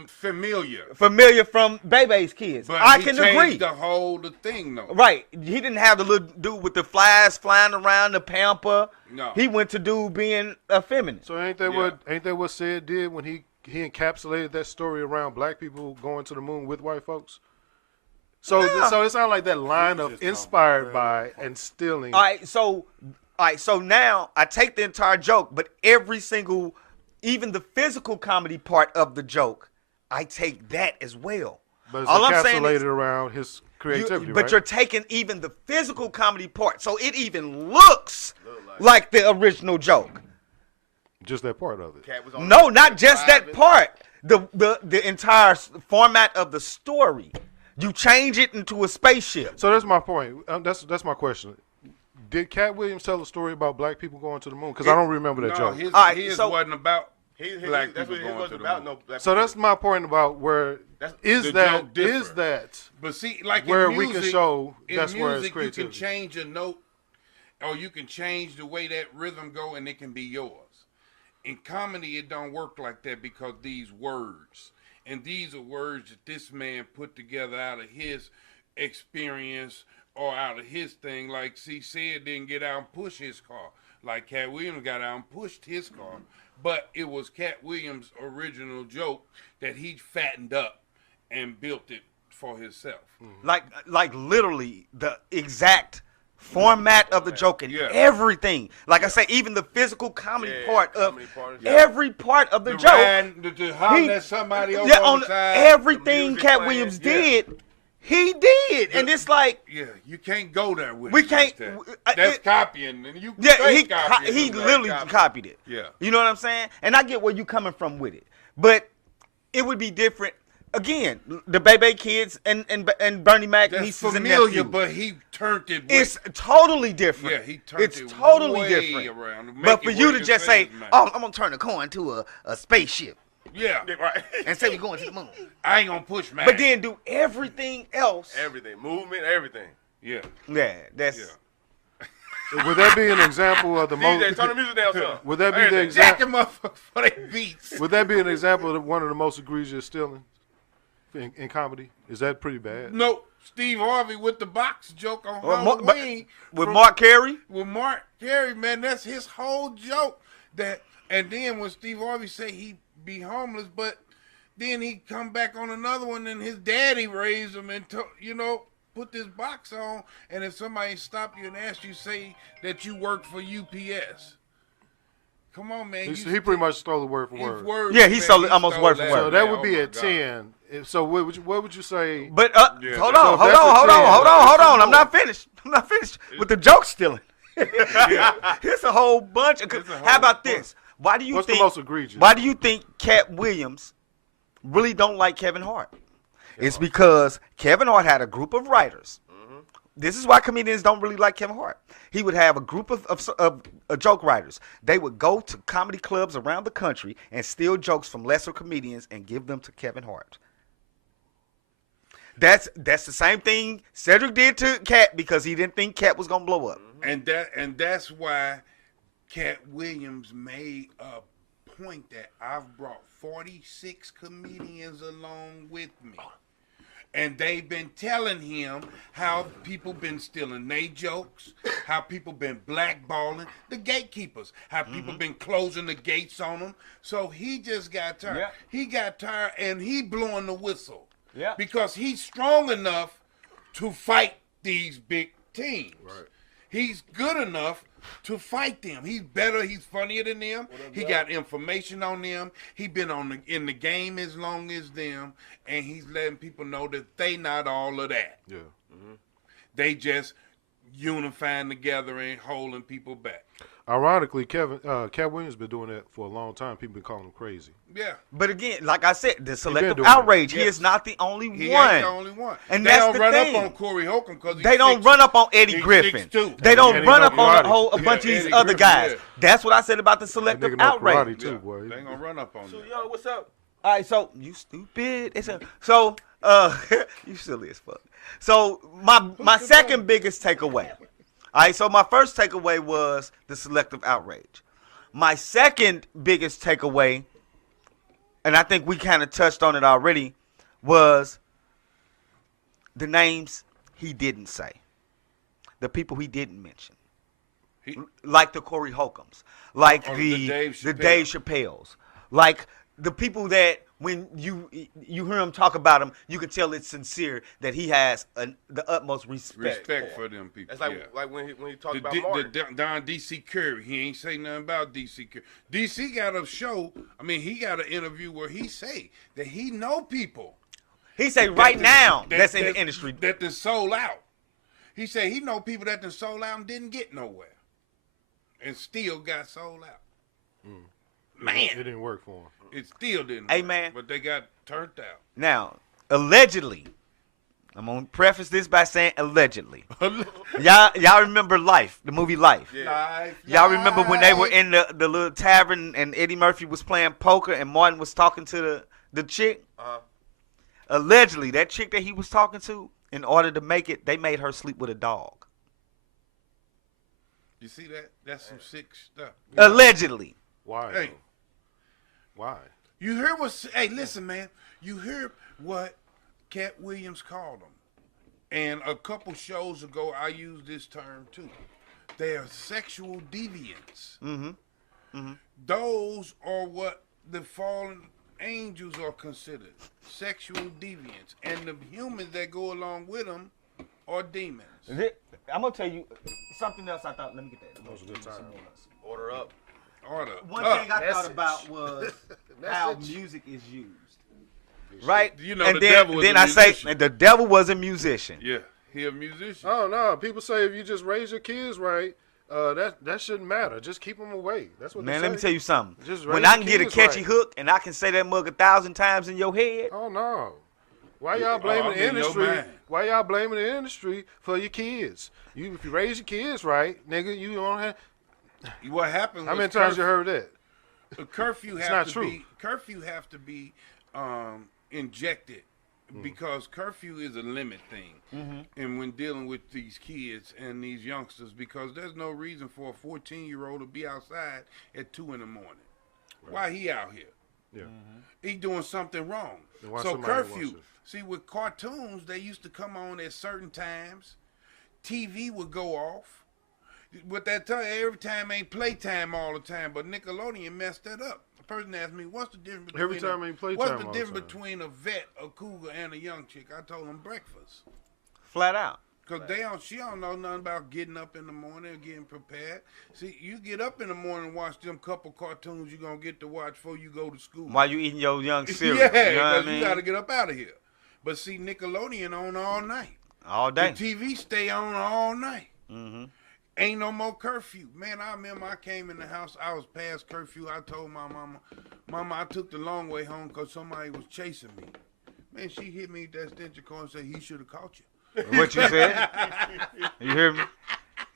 Familiar. familiar from Bebe's kids. But I he can changed agree. the whole thing, though. Right. He didn't have the little dude with the flies flying around the pamper. No. He went to dude being effeminate. So ain't that what Sid did when he encapsulated that story around black people going to the moon with white folks? So so it sounds like that line of inspired by and stealing. All right, so now I take the entire joke, but every single, even the physical comedy part of the joke, I take that as well. But it's All I'm saying encapsulated is, around his creativity, but right? you're taking even the physical comedy part, so it even looks like the original joke. Just that part of it. Cat was on No, the not just that driving. part. The entire format of the story. You change it into a spaceship. So that's my point. That's my question. Did Cat Williams tell a story about black people going to the moon? Because I don't remember that No, joke. his, All right, his so- wasn't about black That's people what it going to wasn't the about. moon. No black So that's my point about where That's- is the that joke differ. is that But see, like where in music, we can show in that's where it's music, you creativity. can change a note, or you can change the way that rhythm go, and it can be yours. In comedy, it don't work like that because these words, and these are words that this man put together out of his experience or out of his thing. Like C said, didn't get out and push his car. Like Cat Williams got out and pushed his car, but it was Cat Williams' original joke that he fattened up and built it for himself. Like literally the exact format of the joke and Yeah. everything. Like I say, even the physical comedy Yeah, part of comedy part is- every part of the joke. To holler at somebody over Yeah, on the side. everything music Cat playing, Williams yeah. did, he did. And it's like, Yeah, you can't go there with We it like can't- that. That's it- copying, and you yeah, say he copying, he but that's literally copying. copied it. Yeah. You know what I'm saying? And I get where you coming from with it. But it would be different. Again, the Bebe Kids and Bernie Mac That's nieces and familiar, nephews. but he turned it. It's totally different. yeah, he turned it's it totally way different. around to make But it for where you to can just say, his mind. "Oh, I'm gonna turn the car into a spaceship," yeah, right. and say we're going to the moon, I ain't gonna push man. but then do everything else. Everything, movement, everything. yeah, Yeah, that's yeah. Would that be an example of the DJ, most? turn the music down, son. Would that be the Everything. example? Jacking motherfuckers for their beats. Would that be an example of one of the most egregious stealing in comedy? Is that pretty bad? No, Steve Harvey with the box joke on Well, but Halloween with from- Mark Carey. with Mark Carey, man, that's his whole joke. And then when Steve Harvey say he be homeless, but then he come back on another one, and his daddy raised him and put this box on. And if somebody stop you and ask you, say that you work for UPS. Come on, man. He pretty much stole the word for word. Yeah, he stole it almost word for that. word. So that Man, would be oh a my God. 10. So what would you say? But Yeah, hold so on, if hold that's on, a hold 10, on, hold on, that's hold on. some I'm not finished. I'm not finished with the joke stealing. Here's a whole bunch of. It's a whole How about bunch. this? Why do you What's think? the most egregious? Why do you think Cat Williams really don't like Kevin Hart? It's because Kevin Hart had a group of writers. This is why comedians don't really like Kevin Hart. He would have a group of joke writers. They would go to comedy clubs around the country and steal jokes from lesser comedians and give them to Kevin Hart. That's the same thing Cedric did to Cat because he didn't think Cat was gonna blow up. And that's why Cat Williams made a point that I've brought 46 comedians along with me. And they've been telling him how people been stealing their jokes, how people been blackballing the gatekeepers, how people been closing the gates on them. So he just got tired. Yeah. He got tired, and he blowing the whistle. Yeah. Because he's strong enough to fight these big teams. Right. He's good enough to fight them. He's better. He's funnier than them. He got information on them. He been in the game as long as them, and he's letting people know that they not all of that. Yeah. They just unifying together and holding people back. Ironically, Cat Williams been doing that for a long time. People been calling him crazy. Yeah. But again, like I said, the selective doing outrage. it. He is not the only He one. ain't the only one. And they that's don't the run thing. up on Corey Holcomb because They don't run up on Eddie he's Griffin. 6'2". They don't And he run know up on karate. a bunch of these Eddie other Griffin, guys. yeah. That's what I said about the That selective nigga know outrage. karate too, boy. They ain't gonna run up on So you. yo, what's up? All right, so you stupid. You silly as fuck. So my second biggest takeaway. All right, so my first takeaway was the selective outrage. My second biggest takeaway, and I think we kind of touched on it already, was the names he didn't say, the people he didn't mention, like the Corey Holcombs, like Or the the Dave Chappelles, like the people that when you hear him talk about him, you can tell it's sincere, that he has the utmost respect for them people. That's like yeah. like when he talked about The Martin. Don D.C. Curry, he ain't say nothing about D.C. Curry. D.C. got a show. I mean, he got an interview where he say that he know people. He say right now that's in the industry. That done sold out. He said he know people that done sold out and didn't get nowhere, and still got sold out. Man, It didn't work for him. it still didn't. Hey, work, man. but they got turned out. Now, allegedly, I'm gonna preface this by saying allegedly. Y'all remember Life, the movie Life? Yeah. Y'all remember when they were in the little tavern and Eddie Murphy was playing poker and Martin was talking to the chick? Allegedly, that chick that he was talking to, in order to make it, they made her sleep with a dog. You see that? That's some sick stuff. Allegedly. Why? Hey. though? Why? You hear what? Hey, listen, man. You hear what Cat Williams called them, and a couple shows ago, I used this term too. They are sexual deviants. Those are what the fallen angels are considered, sexual deviants, and the humans that go along with them are demons. I'm gonna tell you something else. I thought. Let me get that. That was a good time. Order up. Order. One up. thing I thought about was how music is used, right? You know, and the then, devil was then a I say musician. the devil was a musician. Yeah, he a musician. Oh no! People say if you just raise your kids right, that shouldn't matter. Just keep them away. That's what. Man, they let me say. tell you something. Just When raise I your can get a kids catchy right. hook and I can say that mug 1,000 times in your head, Oh no! Why y'all blaming I'm the in your industry? mind. Why y'all blaming the industry for your kids? If you raise your kids right, nigga, you don't have. What happened? How was many times you heard that? A curfew It's have not to true. be injected because curfew is a limit thing. And when dealing with these kids and these youngsters, because there's no reason for a 14-year-old to be outside at 2 in the morning. Why he out here? Yeah. He doing something wrong. Then why So somebody curfew. watch it? See, with cartoons, they used to come on at certain times. TV would go off. But that time, every time ain't playtime all the time. But Nickelodeon messed that up. A person asked me, "What's the difference between Every time ain't playtime What's all the the difference time. between a vet, a cougar, and a young chick?" I told them breakfast. flat out. Cause she don't know nothing about getting up in the morning and getting prepared. See, you get up in the morning and watch them couple cartoons you gonna get to watch before you go to school. While you eating your young cereal, Yeah, you know what I because mean? you gotta get up out of here. But see, Nickelodeon on all night. All day. The TV stay on all night. Mm-hmm. Ain't no more curfew. Man, I remember I came in the house. I was past curfew. I told my mama, I took the long way home because somebody was chasing me. Man, she hit me with that stench car and said, he should have caught you. What you said? You hear me?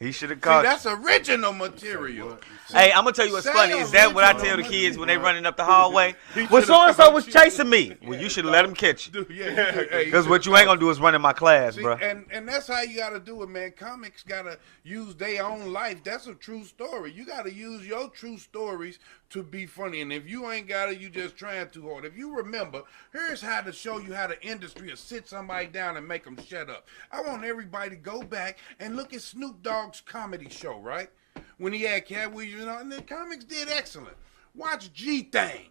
He should have See, caught you. that's original material. Hey, I'm gonna tell you what's Say funny. Is that what I original tell the money, kids when they bro. running up the hallway? He Well, should've so and so caught was you. chasing me. Well, you should have let him catch you. Dude, yeah, Because what you ain't gonna do is run in my class, See, bro. and that's how you gotta do it, man. Comics gotta use their own life. That's a true story. You gotta use your true stories to be funny. And if you ain't got it, you just trying too hard. If you remember, here's how to show you how the industry will sit somebody down and make them shut up. I want everybody to go back and look at Snoop Dogg's comedy show, right? When he had Cat Williams, and the comics did excellent. Watch G-Thing.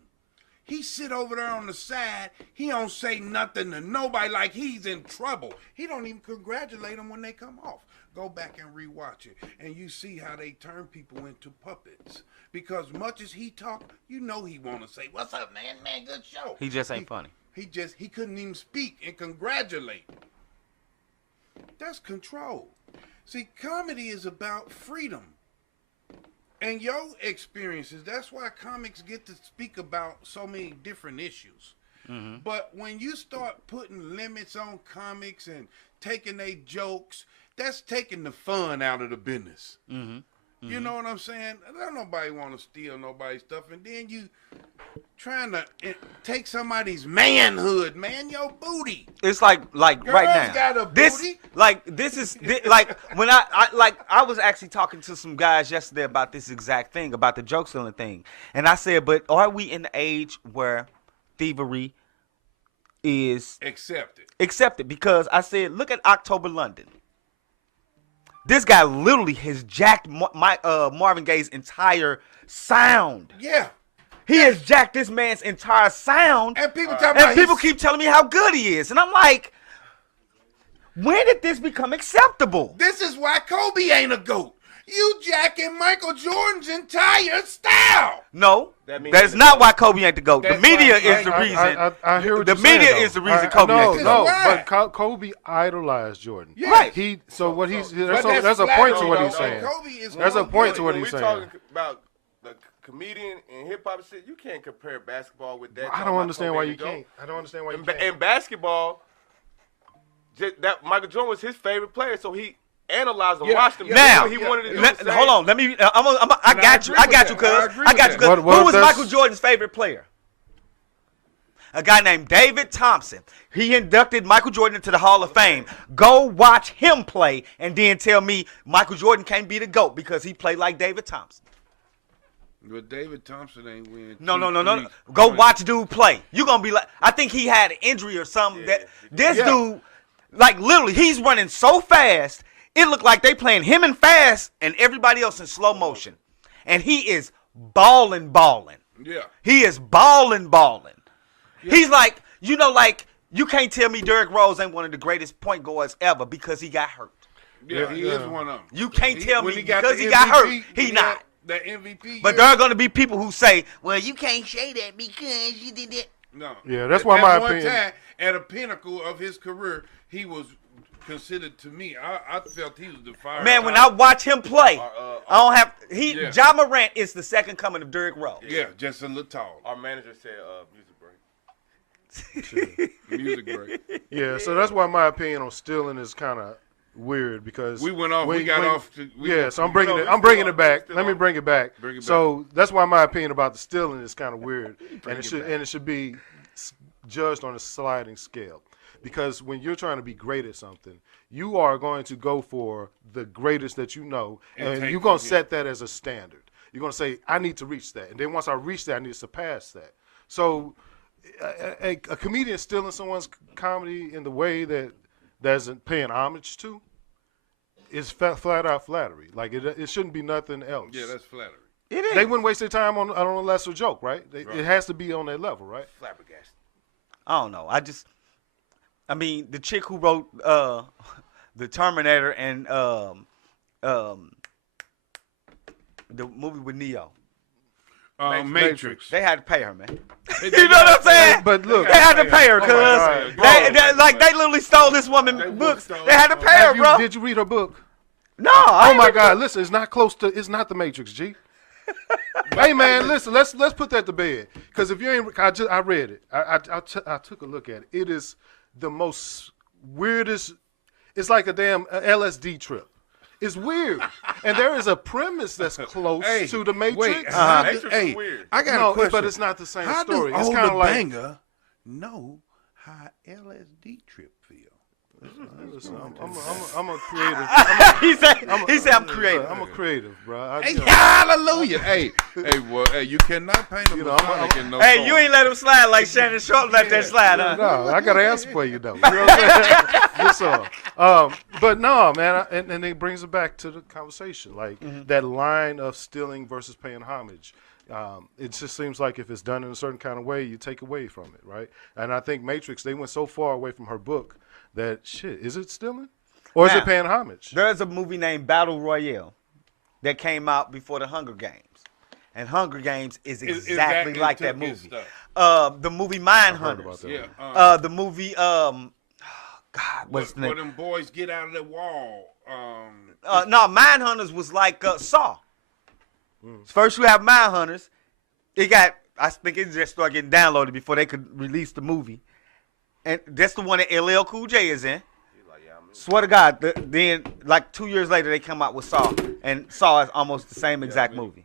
He sit over there on the side. He don't say nothing to nobody like he's in trouble. He don't even congratulate them when they come off. Go back and rewatch it, and you see how they turn people into puppets. Because much as he talk, you know he want to say, "What's up, man? Man, good show." He just ain't funny. He couldn't even speak and congratulate. That's control. See, comedy is about freedom. And your experiences, that's why comics get to speak about so many different issues. Mm-hmm. But when you start putting limits on comics and taking their jokes, that's taking the fun out of the business. Mm-hmm. Mm-hmm. You know what I'm saying? Don't nobody want to steal nobody's stuff. And then you trying to take somebody's manhood, man, your booty. It's like right now. Got a this booty. this is like when I was actually talking to some guys yesterday about this exact thing, about the joke stealing thing. And I said, but are we in the age where thievery is accepted? Because I said, look at October London. This guy literally has jacked Marvin Gaye's entire sound. Yeah. He has jacked this man's entire sound. And people keep telling me how good he is. And I'm like, when did this become acceptable? This is why Kobe ain't a GOAT. You jacking Michael Jordan's entire style. No, that's not why Kobe ain't the GOAT. The media is the reason. I hear what the you're saying, media though. is the reason Kobe ain't the GOAT. But Kobe idolized Jordan. Yeah. Right. There's a point to what he's saying. There's a point to what he's saying. When we talking about the comedian and hip hop shit, you can't compare basketball with that. I don't understand why you can't. In basketball, that Michael Jordan was his favorite player, so he analyzed and watched him. Now, he wanted to do hold on. Let me. I got you, cuz. Who was Michael Jordan's favorite player? A guy named David Thompson. He inducted Michael Jordan into the Hall of Fame. Go watch him play, and then tell me Michael Jordan can't be the GOAT because he played like David Thompson. But David Thompson ain't winning. No. Go watch dude play. You gonna be like, I think he had an injury or something. Dude, like literally, he's running so fast. It looked like they playing him in fast and everybody else in slow motion. And he is balling. Yeah. He is balling. Yeah. He's like, you can't tell me Derrick Rose ain't one of the greatest point guards ever because he got hurt. Yeah, he is one of them. You can't tell me because he got hurt, he not. The MVP. But there are going to be people who say, well, you can't say that because you did that. No. Yeah, that's why my opinion. One time, at a pinnacle of his career, he was considered, to me, I felt he was the fire. Man, when I watch him play, I don't have Ja Morant is the second coming of Derrick Rose. Yeah, just a little tall. Our manager said music break. Music break. Yeah, so that's why my opinion on stealing is kind of weird because we went off. We got off. So I'm bringing it back. Let me bring it back. So that's why my opinion about the stealing is kind of weird, and it should be judged on a sliding scale. Because when you're trying to be great at something, you are going to go for the greatest that you know, and you're going to set that as a standard. You're going to say, I need to reach that. And then once I reach that, I need to surpass that. So a comedian stealing someone's comedy in the way that isn't paying homage to is flat out flattery. Like, it shouldn't be nothing else. Yeah, that's flattery. It is. They wouldn't waste their time on a lesser joke, right? It has to be on their level, right? Flabbergasted. I don't know. I mean, the chick who wrote the Terminator and the movie with Neo. Matrix. They had to pay her, man. You know what I'm saying? But look, they had to pay her, cuz. They literally stole this woman's books. They had to pay her, bro. Did you read her book? No. Oh my God! Listen, it's not close to. It's not the Matrix, G. Hey man, listen. Let's put that to bed. Because if you ain't, I read it. I took a look at it. It is the most weirdest. It's like a damn LSD trip. It's weird, and there is a premise that's close to the Matrix. Wait, Matrix is weird. I got a question. But it's not the same story. How It's does kind of like banger know how LSD trip feel? Listen, I'm a creative. he said I'm creative. I'm a creative, bro. Hey, hallelujah. Hey, you cannot paint a Masonic in no Hey, form. you ain't let him slide like Shannon Sharp let that slide, huh? No, I got an answer for you though. You know what I'm saying? Yes, but no, man, and it brings it back to the conversation, like that line of stealing versus paying homage. It just seems like if it's done in a certain kind of way, you take away from it, right? And I think Matrix, they went so far away from her book that shit, is it stealing? Or is it paying homage? There's a movie named Battle Royale that came out before the Hunger Games. And Hunger Games is exactly like that movie. The movie Mindhunters. Yeah. The movie, God, what's the name? Where them boys get out of the wall. No, Mindhunters was like Saw. First you have Mindhunters. I think it just started getting downloaded before they could release the movie. And that's the one that LL Cool J is in. Swear to God, then like 2 years later they come out with Saw. And Saw is almost the same exact movie.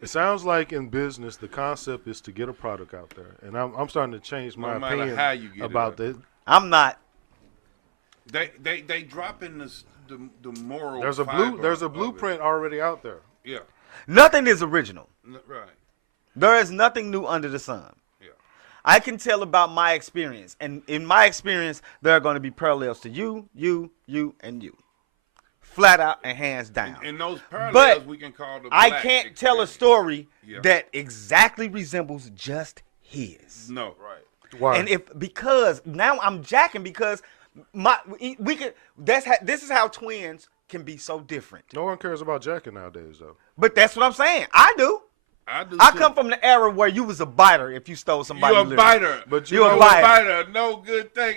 It sounds like in business, the concept is to get a product out there. And I'm starting to change my opinion about that. I'm not. They dropping the moral. There's a blueprint already out there. Yeah. Nothing is original. Right. There is nothing new under the sun. Yeah. I can tell about my experience. And in my experience, there are going to be parallels to you, and you. Flat out and hands down. And those parallels but we can call the I black can't experience. tell a story Yeah. that exactly resembles just his. No. Right. Why? And because now I'm jacking because this is how twins can be so different. No one cares about jacking nowadays, though. But that's what I'm saying. I do. I do. I too. come from the era where you was a biter if you stole somebody's You a lyric. biter. But You a a biter. biter. No good thing.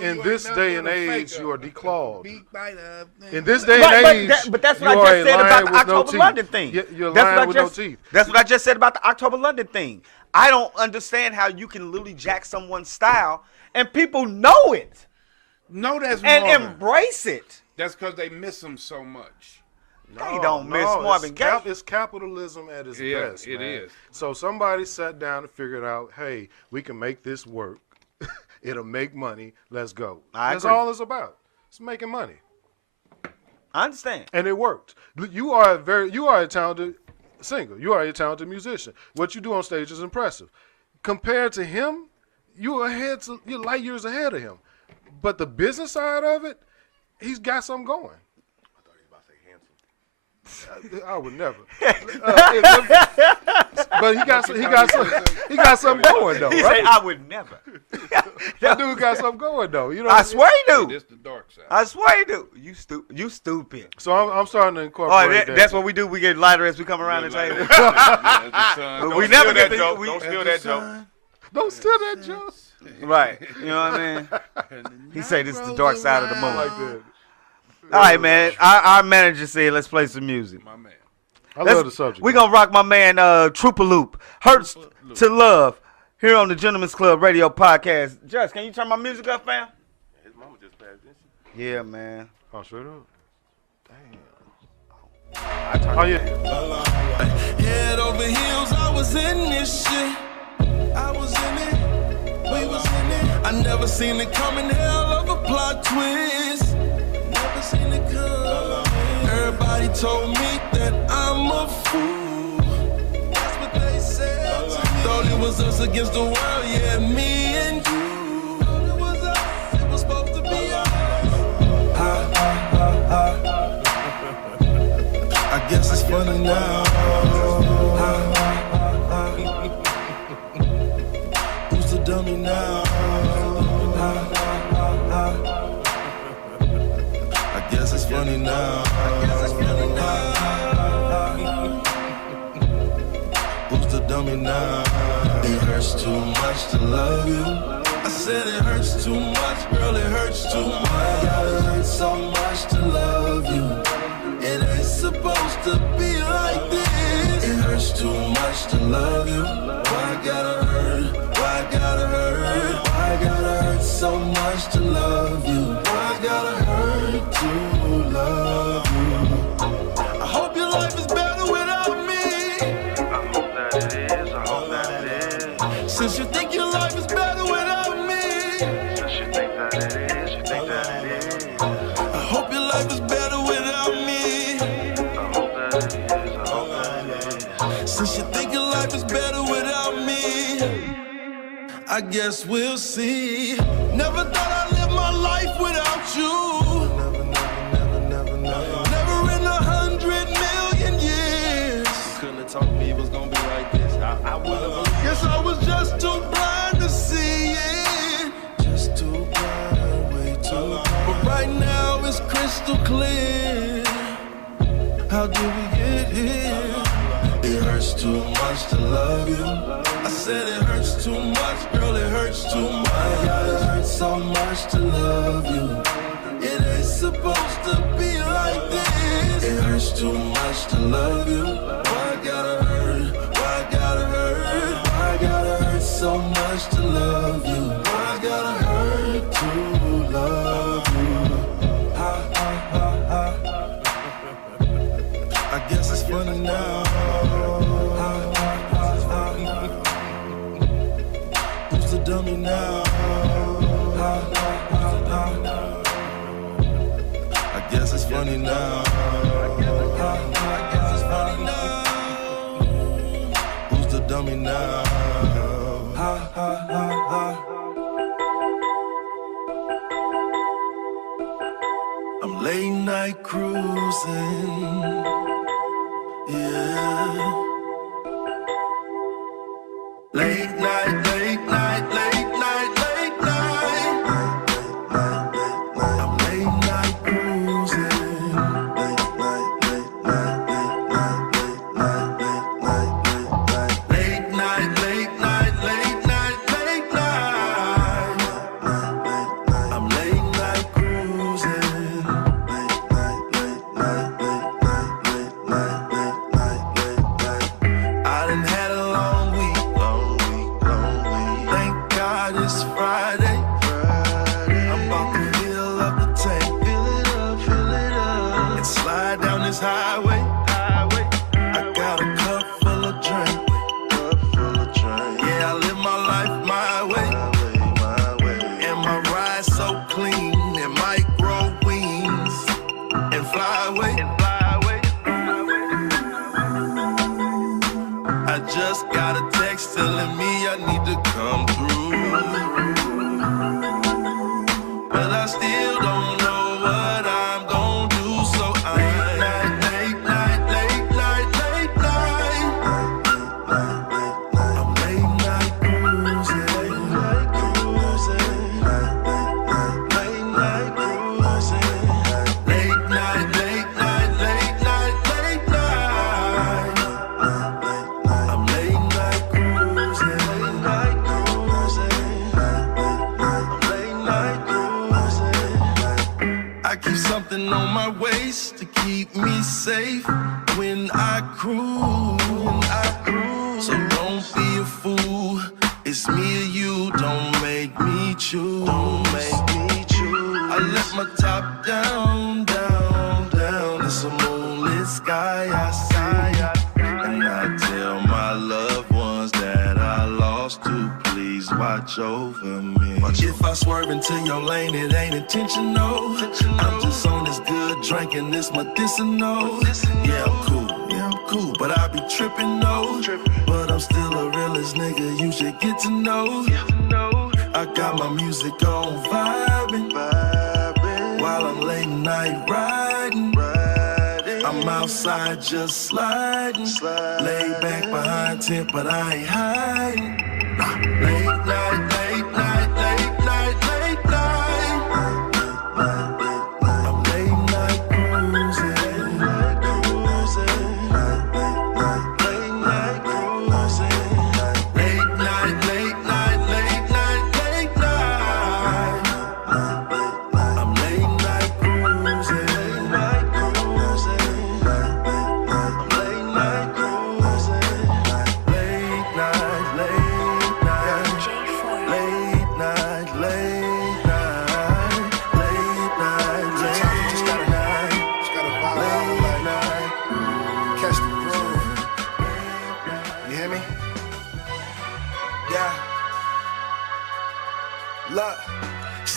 In this day and age, you are declawed. Big biter. In this day and But age, that's what you I are just a said lion about the with no October teeth. London thing. You're That's lying what I with just, no teeth. That's what I just said about the October London thing. I don't understand how you can literally jack someone's style and people know it No, that's and Marvin. embrace it. That's because they miss him so much. They don't miss Marvin Gaye. It's capitalism at its Yeah, best. it man. is. So somebody sat down and figured out, hey, we can make this work. It'll make money. Let's go. That's agree. all it's about. It's making money, I understand. and it worked. You are a talented singer. You are a talented musician. What you do on stage is impressive. Compared to him, you're light years ahead of him. But the business side of it, he's got something going. I would never. But he got something going though, He right? said, I would never. That dude got something going though. You know. I swear he do. This the dark side. I swear he do. You stupid. So I'm starting to Oh, incorporate that. that's what we do. We get lighter as we come around the table. Don't We never get that joke. the. Don't steal that joke. Don't steal that joke. Right. You know what I mean? He say this is the dark side of the moon. Like that. All right, man. Our manager said let's play some music. My man. I love the subject. We're going to rock my man Troopaloop. Hurts to Love here on the Gentleman's Club Radio Podcast. Just, can you turn my music up, fam? His mama just passed, didn't she? Yeah, man. Oh, straight up. I turned Oh it yeah. down. Head over heels, I was in this shit. I was in it. We was in it. I never seen it coming. Hell of a plot twist. Never seen it come. Everybody told me that I'm a fool. That's what they said. Thought it was us against the world. Yeah, me and you. Thought it was us. It was supposed to be us. I guess it's funny now. Who's the dummy now? I guess it's funny now. Who's the dummy now? It hurts too much to love you. I said it hurts too much, girl, it hurts too much. It hurts so much to love you. It ain't supposed to be like this. It hurts too much to love you. Why gotta hurt? Why gotta hurt? Why gotta hurt so much to love you? Why gotta hurt to love you? I hope your life is better without me. I hope that it is, I hope that it is. Since you think your life is better without me. Since you think that it is, you think I guess we'll see. Never thought I'd live my life without you. Never in 100 million years. You couldn't have told me it was gonna be like this. I would have. Guess I was just too blind to see it. Just too blind, way too blind. But right now it's crystal clear. How did we get here? It hurts too much to love you. I said it hurts too much, girl, it hurts too much. It hurts so much to love you. It ain't supposed to be like this. It hurts too much to love you. Why gotta hurt? Why gotta hurt? Why gotta hurt so much to love you? Why gotta hurt to love you? Ha ha ha ha. I guess it's funny now. Who's the dummy now? I guess it's funny now. Who's the dummy now? I'm late night cruising. Yeah. Late night, late night, late night, late night. I'm late night cruising. Late night, late night, late night, late night, late night, late night, late night, late night, late night. I'm late night cruising. Late night, late night, late night, late night, late night, late night. I done had a long week, long week, long week. Thank God it's Friday. I'm about to fill up the tank, fill it up, and slide down this highway. I got a cup full of drink, yeah, I live my life my way, and my ride so clean, it might grow wings and fly away. I just got a text telling me I need to come through, but I still don't know what I'm gonna do. So I'm late night, late night, late night, late night. I'm late night cruising, late night cruising, late night cruising, late night, late night, late night, late night. I'm late night cruising, late night cruising, late night cruising. I keep something on my waist to keep me safe when I cruise. So don't be a fool. It's me or you. Don't make me choose. I let my top down, down, down. It's a moonlit sky I see, and I tell my loved ones that I lost to please watch over me. If I swerve into your lane, it ain't intentional. I'm just on this good drinking, this medicinal. Yeah, I'm cool, but I be tripping, no. But I'm still a realest nigga, you should get to know. I got my music on vibing, while I'm late night riding. I'm outside just sliding, laid back behind tent, but I ain't hiding. Late night, late night, late night, late night. I'm late night cruising, late night cruising, late night cruising, late night, late night, late night, late night. I'm late night cruising, late night cruising, I'm late night cruising, late night, late night, late night, late night, late night, late night, Just gotta vibe out late like night. catch the groove. You hear me? Yeah. Look,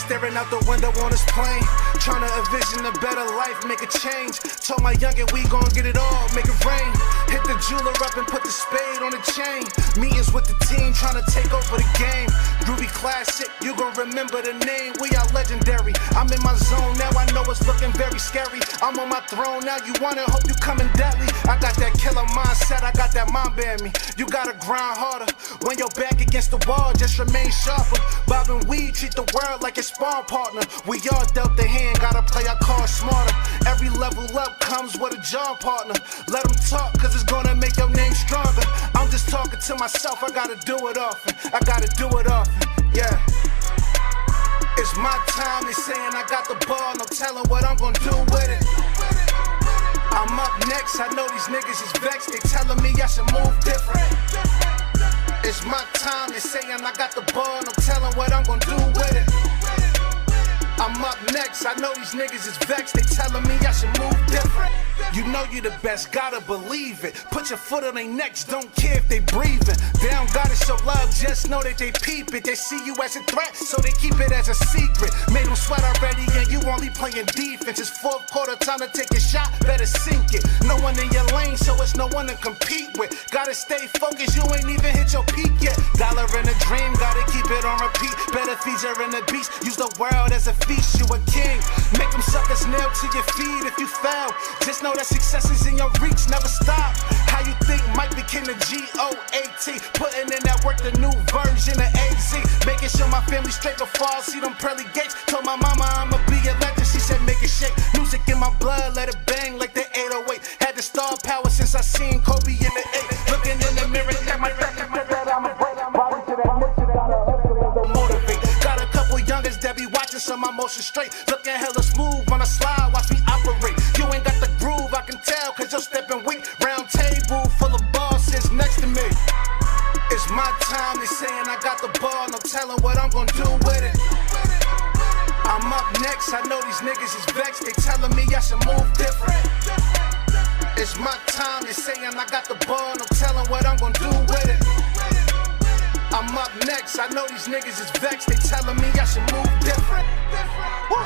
staring out the window on his plane. Trying to envision a better life, make a change. Told my youngin' we gon' get it all, make it rain. Hit the jeweler up and put the spade on the chain. Meetings with the team, trying to take over the game. Groovy classic, you gon' remember the name. We are legendary. I'm in my zone now, I know it's looking very scary. I'm on my throne now, you want it, hope you coming deadly. I got that killer mindset, I got that mind in me. You gotta grind harder. When you're back against the wall, just remain sharper. Bob and weed, treat the world like a spawn partner. We all dealt the hand, gotta play our cards smarter. Every level up comes with a job partner. Let them talk, cause it's gonna make your name stronger. I'm just talking to myself, I gotta do it often. I gotta do it often, yeah. It's my time, they saying I got the ball, no telling what I'm gonna do with it. I'm up next, I know these niggas is vexed, they telling me I should move different. It's my time, they saying I got the ball, no telling what I'm gonna do with it. I'm up next, I know these niggas is vexed, they telling me I should move different. You know you the best, gotta believe it. Put your foot on their necks, don't care if they breathing. They don't gotta show love, just know that they peep it. They see you as a threat, so they keep it as a secret. Made them sweat already and you only playing defense. It's fourth quarter, time to take a shot, better sink it. No one in your lane, so it's no one to compete with. Gotta stay focused, you ain't even hit your peak yet. Dollar in a dream, gotta keep it on repeat. Better feature in the beast, use the world as a feast, you a king. Make them suckers nail to your feet if you fail. Just know that success is in your reach, never stop. How you think Mike became the G-O-A-T? Putting in that work, the new version of AZ. Making sure my family straight before I see them pearly gates. Told my mama I'ma be a legend, she said make it shake. Music in my blood, let it bang like the 808. Had the star power since I seen Kobe in the 8. Looking in the mirror, at my second that I'm a break. Body to that mission, gotta hustle and don't motivate. Got a couple youngers that be watching some my motion straight. Looking hella smooth on a slide, watch me operate. You ain't got the groove, I can tell, cause you're stepping weak. Round table full of bosses next to me. It's my time, they saying I got the ball, no telling what I'm gonna do with it. I'm up next, I know these niggas is vexed, they telling me I should move different. It's my time, they saying I got the ball, no telling what I'm gonna do with it. I'm up next, I know these niggas is vexed, they telling me I should move different. Woo.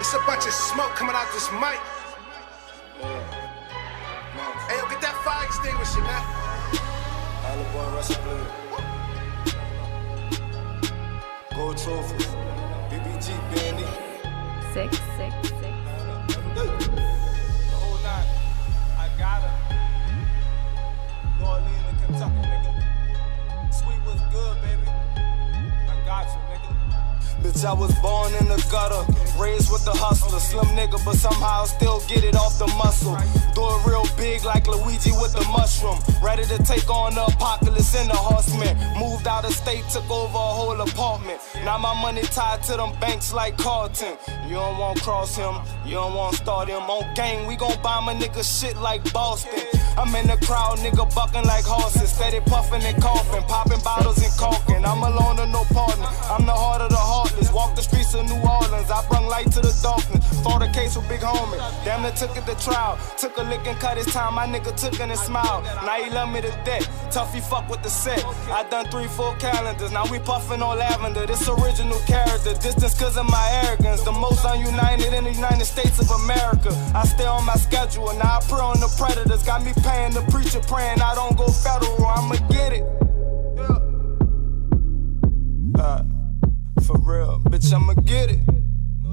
It's a bunch of smoke coming out this mic. Hey, yo, get that fire extinguisher, man. Alabama wrestling. Gold trophy. BBG, Benny. 6. The whole night. I got her. New Orleans and Kentucky, nigga. Sweet was good, baby. I got you, nigga. Bitch, I was born in the gutter, raised with the hustler. Slim nigga, but somehow still get it off the muscle. Do it real big like Luigi with the mushroom. Ready to take on the apocalypse and the horsemen. Moved out of state, took over a whole apartment. Now my money tied to them banks like Carlton. You don't want to cross him, you don't want to start him. On gang, we gon' bomb a nigga shit like Boston. I'm in the crowd, nigga bucking like horses. Steady puffing and coughing, popping bottles and coughing. I'm alone and no partner, I'm the heart of the heartless. Walk the streets of New Orleans, I brung light to the darkness. Fought a case with big homie, damn near took it to trial. Took a lick and cut his time, my nigga took it and smiled. Now he love me to death, tough he fuck with the set. I done 3 full calendars, now we puffin' on lavender. This original character, distance cause of my arrogance. The most ununited in the United States of America. I stay on my schedule, now I pray on the predators. Got me paying the preacher, praying I don't go federal, I'ma get it. For real, bitch, I'ma get it. No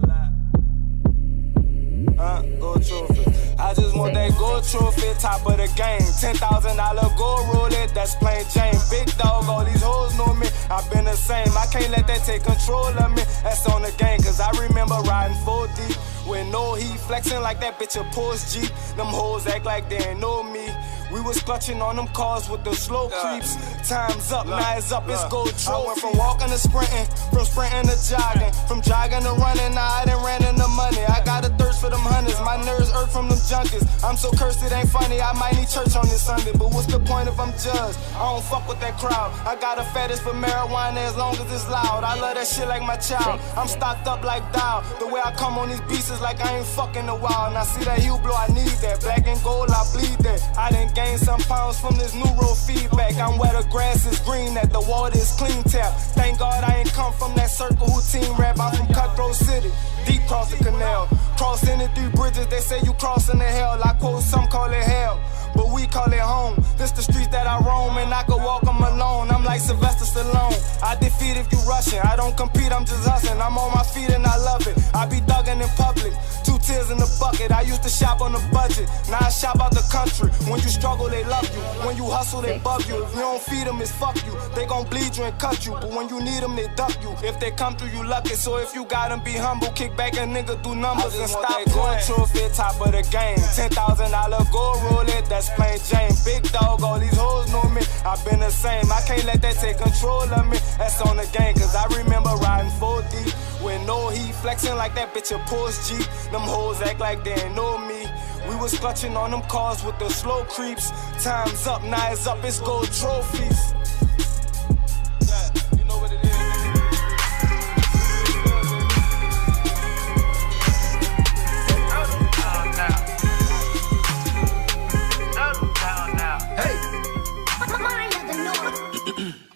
lie. Gold trophy. I just want that gold trophy, top of the game. $10,000 gold roulette, that's plain Jane. Big dog, all these hoes know me. I've been the same. I can't let that take control of me. That's on the game, cause I remember riding 4 deep with no heat, flexing like that bitch a Porsche Jeep. Them hoes act like they ain't know me. We was clutching on them cars with the slow creeps. Time's up, now it's up, it's gold trophy. I went from walking to sprinting, from sprinting to jogging, from jogging to running, now I done ran into money. I got a thirst for them hundreds, my nerves hurt from them junkies. I'm so cursed it ain't funny, I might need church on this Sunday. But what's the point if I'm judged? I don't fuck with that crowd. I got a fetish for marijuana as long as it's loud. I love that shit like my child. I'm stocked up like Dow. The way I come on these beats is like I ain't fucking a while. Now see that hue blow, I need that. Black and gold, I bleed that. I done gained some pounds from this new road feedback. I'm where the grass is green, that the water is clean tap. Thank God I ain't come from that circle who team rap. I'm from cutthroat bridges, they say you crossing the hell. I quote, some call it hell, but we call it home. This the streets that I roam, and I can walk them alone. I'm like Sylvester Stallone. I defeat if you rushing. I don't compete, I'm just hustling. I'm on my feet and I love it. I be thugging in public, 2 tears in the bucket. I used to shop on a budget, now I shop out the country. When you struggle, they love you. When you hustle, they bug you. If you don't feed them, it's fuck you. They gon' bleed you and cut you, but when you need them, they duck you. If they come through, you lucky. So if you got them, be humble. Kick back a nigga through numbers and stop going trophy, top of the game. $10,000 gold roller, that's plain Jane. Big dog, all these hoes know me. I've been the same. I can't let that take control of me. That's on the game, cause I remember riding 4 deep with no heat, flexing like that bitch a Porsche Jeep. Them hoes act like they ain't know me. We was clutching on them cars with the slow creeps. Time's up, now it's up, it's gold trophies. Yeah, you know what it is.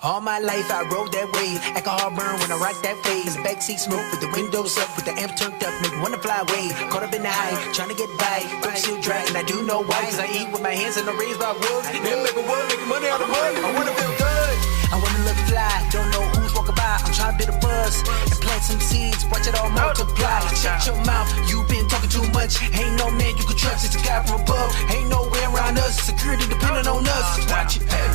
All my life I rode that wave, alcohol burn when I rock that phase. Backseat smoke with the windows up, with the amp turned up, make me wanna fly away. Caught up in the high, trying to get by, throat still dry, and I do know why. Cause I eat with my hands and I raise by wolves. Then make a world, making money out of mud. I wanna feel good, I wanna look fly. Don't know who's walking by, I'm trying to build a buzz and plant some seeds, watch it all multiply. Shut your mouth, you been talking too much. Ain't no man you can trust, it's a guy from above. Ain't nowhere around us, security depending on us. Watch it, hey.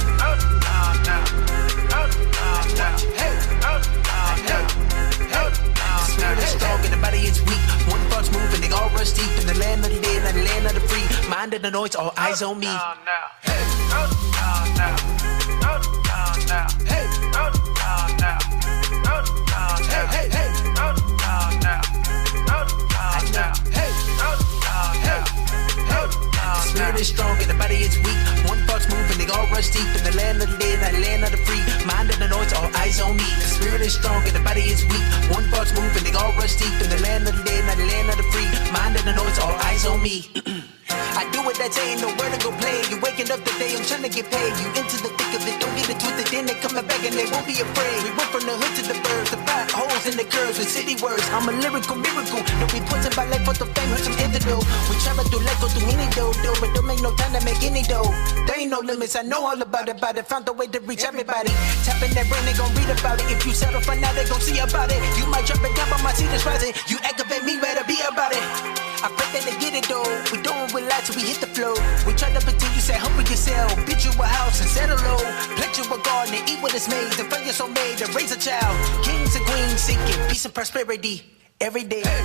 The spirit is strong and the body is weak. One thoughts moving, they all rush deep in the land of the dead, not the land of the free. Mind of the noise, all eyes on me. Hey, hey, hey, the spirit is strong and the body is weak. One thoughts moving, they all rush deep in the land of the dead, not the land of the free. Mind of the noise, all eyes on me. The spirit is strong and the body is weak. One thoughts moving, they all rush deep in the land of the dead, not the land of the free. Mind of the noise, all eyes on me. I do what I say, ain't nowhere to go play. You waking up today, I'm trying to get paid. You into the thick of it, don't get it twisted. Then they coming back and they won't be afraid. We went from the hood to the birds, the fat holes in the curves with city words. I'm a lyrical miracle. Don't be pointing by life for the fame, heard some antidote. We travel through life, go through any dough, but don't make no time to make any dough. There ain't no limits, I know all about it. Found a way to reach everybody. Tapping that brain, they gon' read about it. If you settle for now, they gon' see about it. You might drop it down, but my seat is rising. You aggravate me, better be about it. I pray that they get it though. We don't relax till we hit the flow. We try to pretend you say humble yourself. Build you a house and settle low. Plant you a garden and eat what it's made. The fire so made to raise a child. Kings and queens seeking peace and prosperity every day. Hey.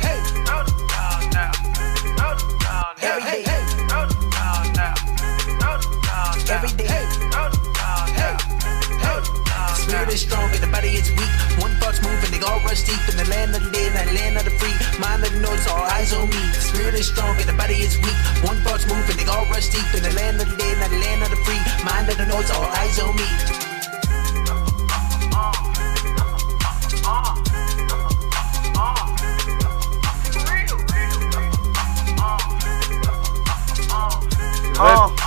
Hey. Every day. Every day. The spirit is strong and the body is weak. One thoughts moving, they all rush deep in the land of the dead, not the land of the free. Mind of the noise, all eyes on me. The spirit is strong and the body is weak. One thoughts moving, they all rush deep in the land of the dead, not the land of the free. Mind of the noise, all eyes on me.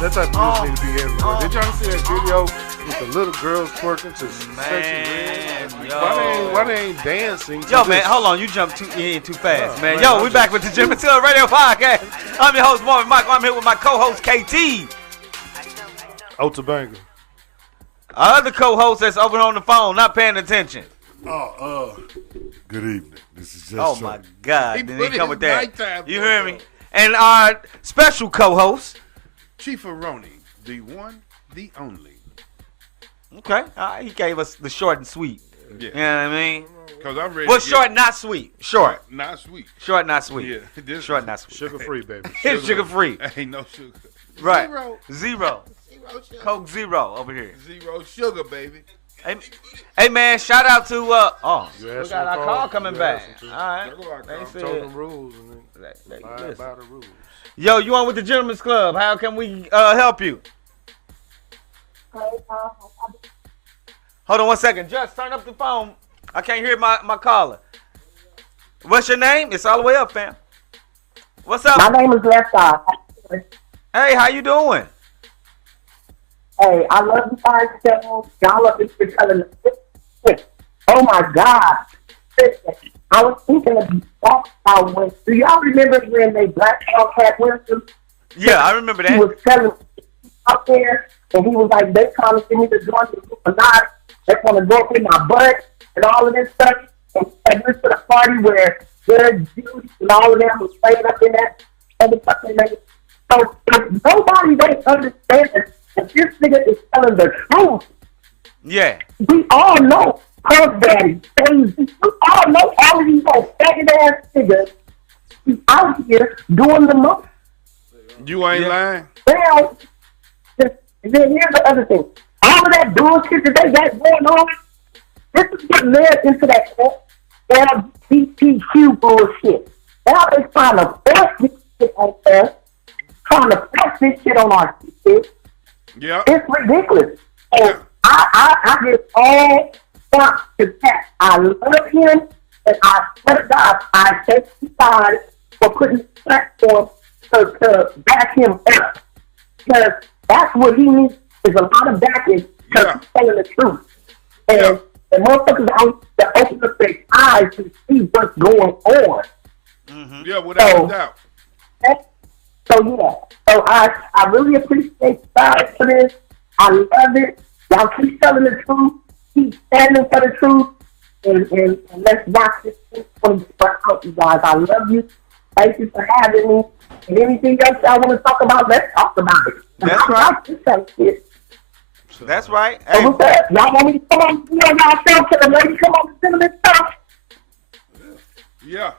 That type of music need to be everywhere. Did y'all see that video with the little girls twerking to sexy music? Why they ain't dancing? Yo, man, hold on. You jumped in too fast, man. Yo, we back with the Jim and Till Radio Podcast. I'm your host, Marvin Michael. I'm here with my co-host, KT. Otabango. Our other co-host that's over on the phone, not paying attention. Good evening. This is just Oh, my God. Then he come with that. nighttime You hear me? And our special co-host. Chief Aroni, the one, the only. Okay. He gave us the short and sweet. Yeah. You know what I mean? Because I'm ready. Well, short, not sweet. Short. Not sweet. Short, not sweet. Yeah. This Short, not sweet. Sugar free, baby. It's sugar free. Ain't no sugar. Right. Zero. Zero. Zero sugar. Coke Zero over here. Zero sugar, baby. Hey man, shout out to You we asked got our for call coming You back. asked them All right. There go our They call. said- Told them rules and then They- abide listen. by the rules. Yo, you on with the Gentlemen's Club? How can we help you? Hold on one second. Just turn up the phone. I can't hear my caller. What's your name? It's all the way up, fam. What's up? My name is Lefty. Hey, how you doing? Hey, I love you guys so. Y'all love this for telling the Oh my God. I was thinking of when. Do y'all remember when they blackballed Cat Wilson? Yeah, I remember that. He was selling up there, and he was like, they trying to get me to join the Illuminati. They want to go up in my butt and all of this stuff. And I went to the party where Judge Judy and all of them was playing up in that motherfucking name. So if nobody really understands that this nigga is telling the truth. Yeah. We all know Puff Daddy, crazy. We all know all of these old faggot ass niggas out here doing the most. You ain't lying. Well, and then here's the other thing. All of that bullshit that they got going on, this is what led into that LGBTQ bullshit. Now they're trying to force this shit on us, trying to force this shit on our kids. Yeah. It's ridiculous. And I give all thanks to Pat. I love him, and I swear to God, I thank you God for putting this platform to back him up. Because that's what he needs, is a lot of backing, because he's telling the truth. And the motherfuckers out to open up their eyes to see what's going on. Mm-hmm. Yeah, without a doubt. So I really appreciate you guys for this. I love it. Y'all keep telling the truth. Keep standing for the truth. And let's rock this thing out, you guys. I love you. Thank you for having me. And anything else y'all want to talk about, let's talk about it. That's right. That's right. Hey. So what's that? Y'all want me to come on, y'all show to the lady, come on, gentlemen, stuff? Yeah.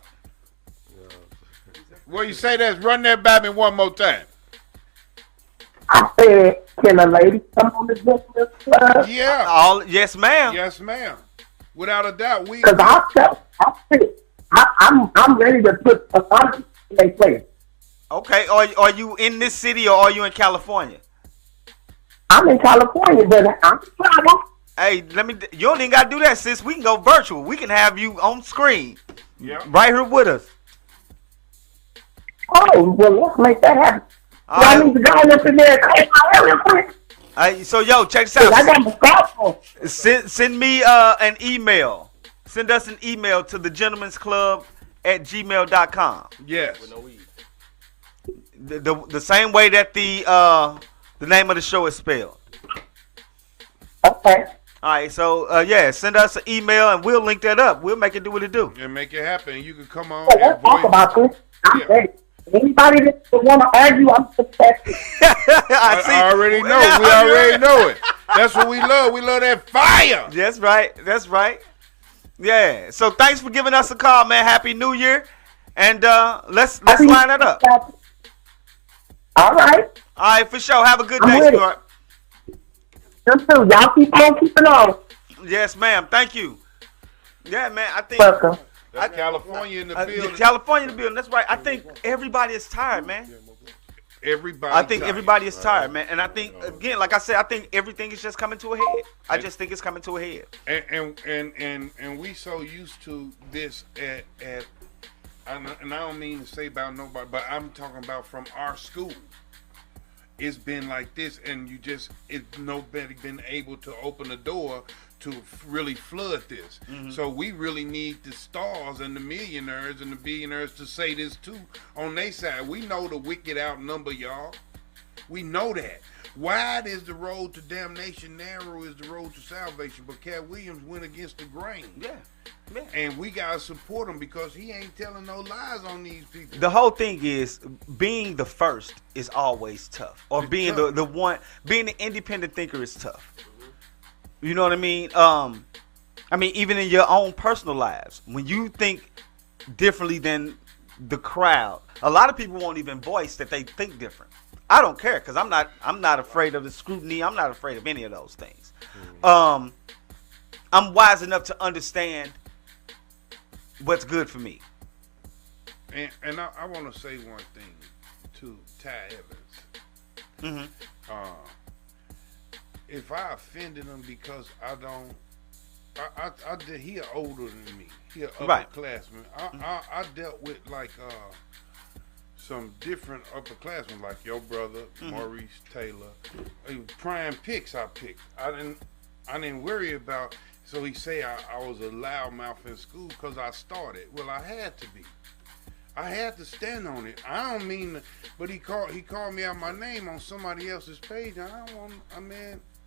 Well, you say that, run that by me one more time. I said, can a lady come on the gentleman's club? Yeah. Yes, ma'am. Yes, ma'am. Without a doubt. Because I'm ready to put a hundred in their place. Okay, are you in this city or are you in California? I'm in California, but I'm traveling. Hey, you don't even gotta do that, sis. We can go virtual. We can have you on screen. Yeah. Right here with us. Oh, well, let's make that happen. I need to go up in there and clean my hair real quick. So, yo, check this out. I got my smartphone. Send me an email. Send us an email to thegentleman'sclub@gmail.com. Yes. The same way that the name of the show is spelled. Okay. All right, so send us an email and we'll link that up. We'll make it do what it do. And make it happen. You can come on. Let's talk about this. I'm ready. Anybody that want to argue, I'm successful. I already know. We already know it. That's what we love. We love that fire. That's right. That's right. Yeah. So thanks for giving us a call, man. Happy New Year. And let's line it up. All right. All right, for sure. Have a good day, Stuart. You too. Y'all keep on keeping on. Yes, ma'am. Thank you. Yeah, man. I think. Welcome. That's California in the building. California in the building. That's right. I think everybody is tired, man. Everybody is tired, man. And I think, again, like I said, I think everything is just coming to a head. I just think it's coming to a head. And we so used to this and I don't mean to say about nobody, but I'm talking about from our school. It's been like this, and nobody been able to open the door to really flood this. Mm-hmm. So we really need the stars and the millionaires and the billionaires to say this too on their side. We know the wicked outnumber y'all. We know that. Wide is the road to damnation, narrow is the road to salvation. But Cat Williams went against the grain. Yeah. And we gotta support him because he ain't telling no lies on these people. The whole thing is being the first is always tough. Or being the one, being the independent thinker is tough. You know what I mean? Even in your own personal lives, when you think differently than the crowd, a lot of people won't even voice that they think different. I don't care because I'm not afraid of the scrutiny. I'm not afraid of any of those things. I'm wise enough to understand what's good for me. And I want to say one thing to Ty Evans. Mm-hmm. If I offended him because he older than me. He an upperclassman. I dealt with some different upperclassmen like your brother, Maurice Taylor. Prime picks I picked. I didn't worry about So he say I was a loudmouth in school because I started. Well, I had to be. I had to stand on it. I don't mean, but he called me out my name on somebody else's page.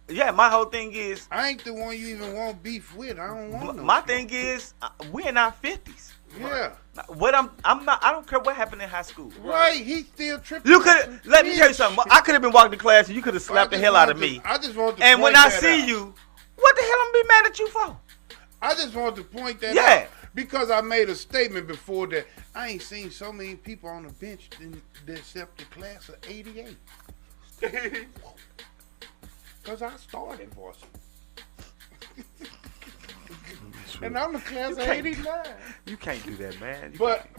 Yeah, my whole thing is I ain't the one you even want beef with. I don't want no my smoke. thing is we're in our 50s. Yeah. What I'm not. I don't care what happened in high school. Right, he still tripping. You could let me tell you something. I could have been walking to class and you could have slapped the hell out of me. I just want to. And when point I that see out. you, what the hell I'm gonna be mad at you for? I just want to point that Yeah. out because I made a statement before that I ain't seen so many people on the bench that accept the class of '88. Because I started varsity. And I'm the class of '89. You can't do that, man.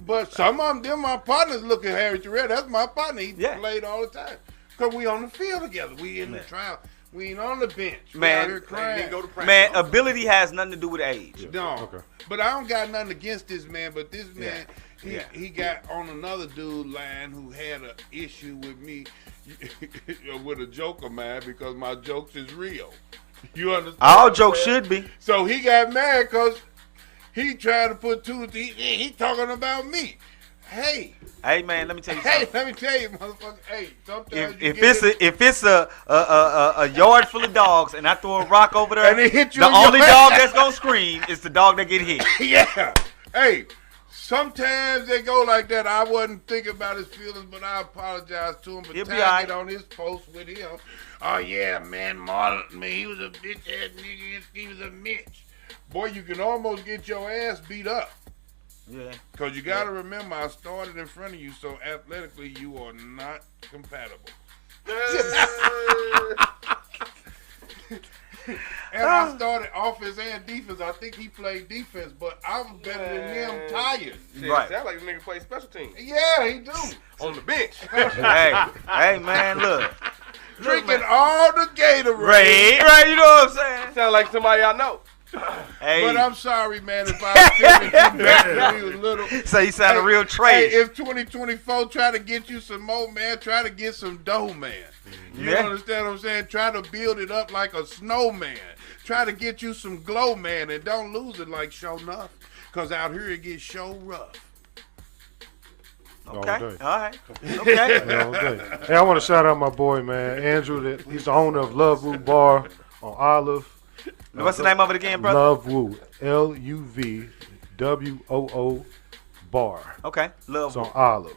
But some of them my partners look at Harry Terrell. That's my partner. He Yeah. played all the time. Because we on the field together. We in the trial. We ain't on the bench. We Man, out here crying. Man, ability has nothing to do with age. No. Okay. But I don't got nothing against this man. But this man, he got on another dude line who had an issue with me with a joke of mine because my jokes is real. You understand? All jokes should be. So he got mad because he tried to put he talking about me. Hey, man, let me tell you something. Hey, let me tell you, motherfucker. Hey, sometimes If it's a yard full of dogs and I throw a rock over there, and it hit you the in your only head. dog that's gonna scream is the dog that get hit. Yeah. Hey, sometimes they go like that. I wasn't thinking about his feelings, but I apologize to him. But He'll be tagged all right. it on his post with him. Oh yeah, man, Marlon, man, he was a bitch ass nigga. He was a Mitch. Boy, you can almost get your ass beat up. Yeah. Because you got to remember, I started in front of you, so athletically, you are not compatible. And I started offense and defense. I think he played defense, but I was better than him tired. Right. Sound like the nigga play special teams. Yeah, he do. On the bench. hey, man, look. Drinking all the Gatorade. Right, you know what I'm saying? Sound like somebody I know. Hey. But I'm sorry, man, if I offended you back when we was little. So you sound real trash. Hey, if 2024 try to get you some more, man, try to get some dough, man. You understand what I'm saying? Try to build it up like a snowman. Try to get you some glow, man, and don't lose it like show enough. Because out here it gets show rough. Okay. All day. All right. Okay. All day. Hey, I want to shout out my boy, man, Andrew. He's the owner of Love Woo Bar on Olive. What's the name of it again, brother? Love Woo. LUVWOO Bar. Okay. Love It's on Woo. Olive.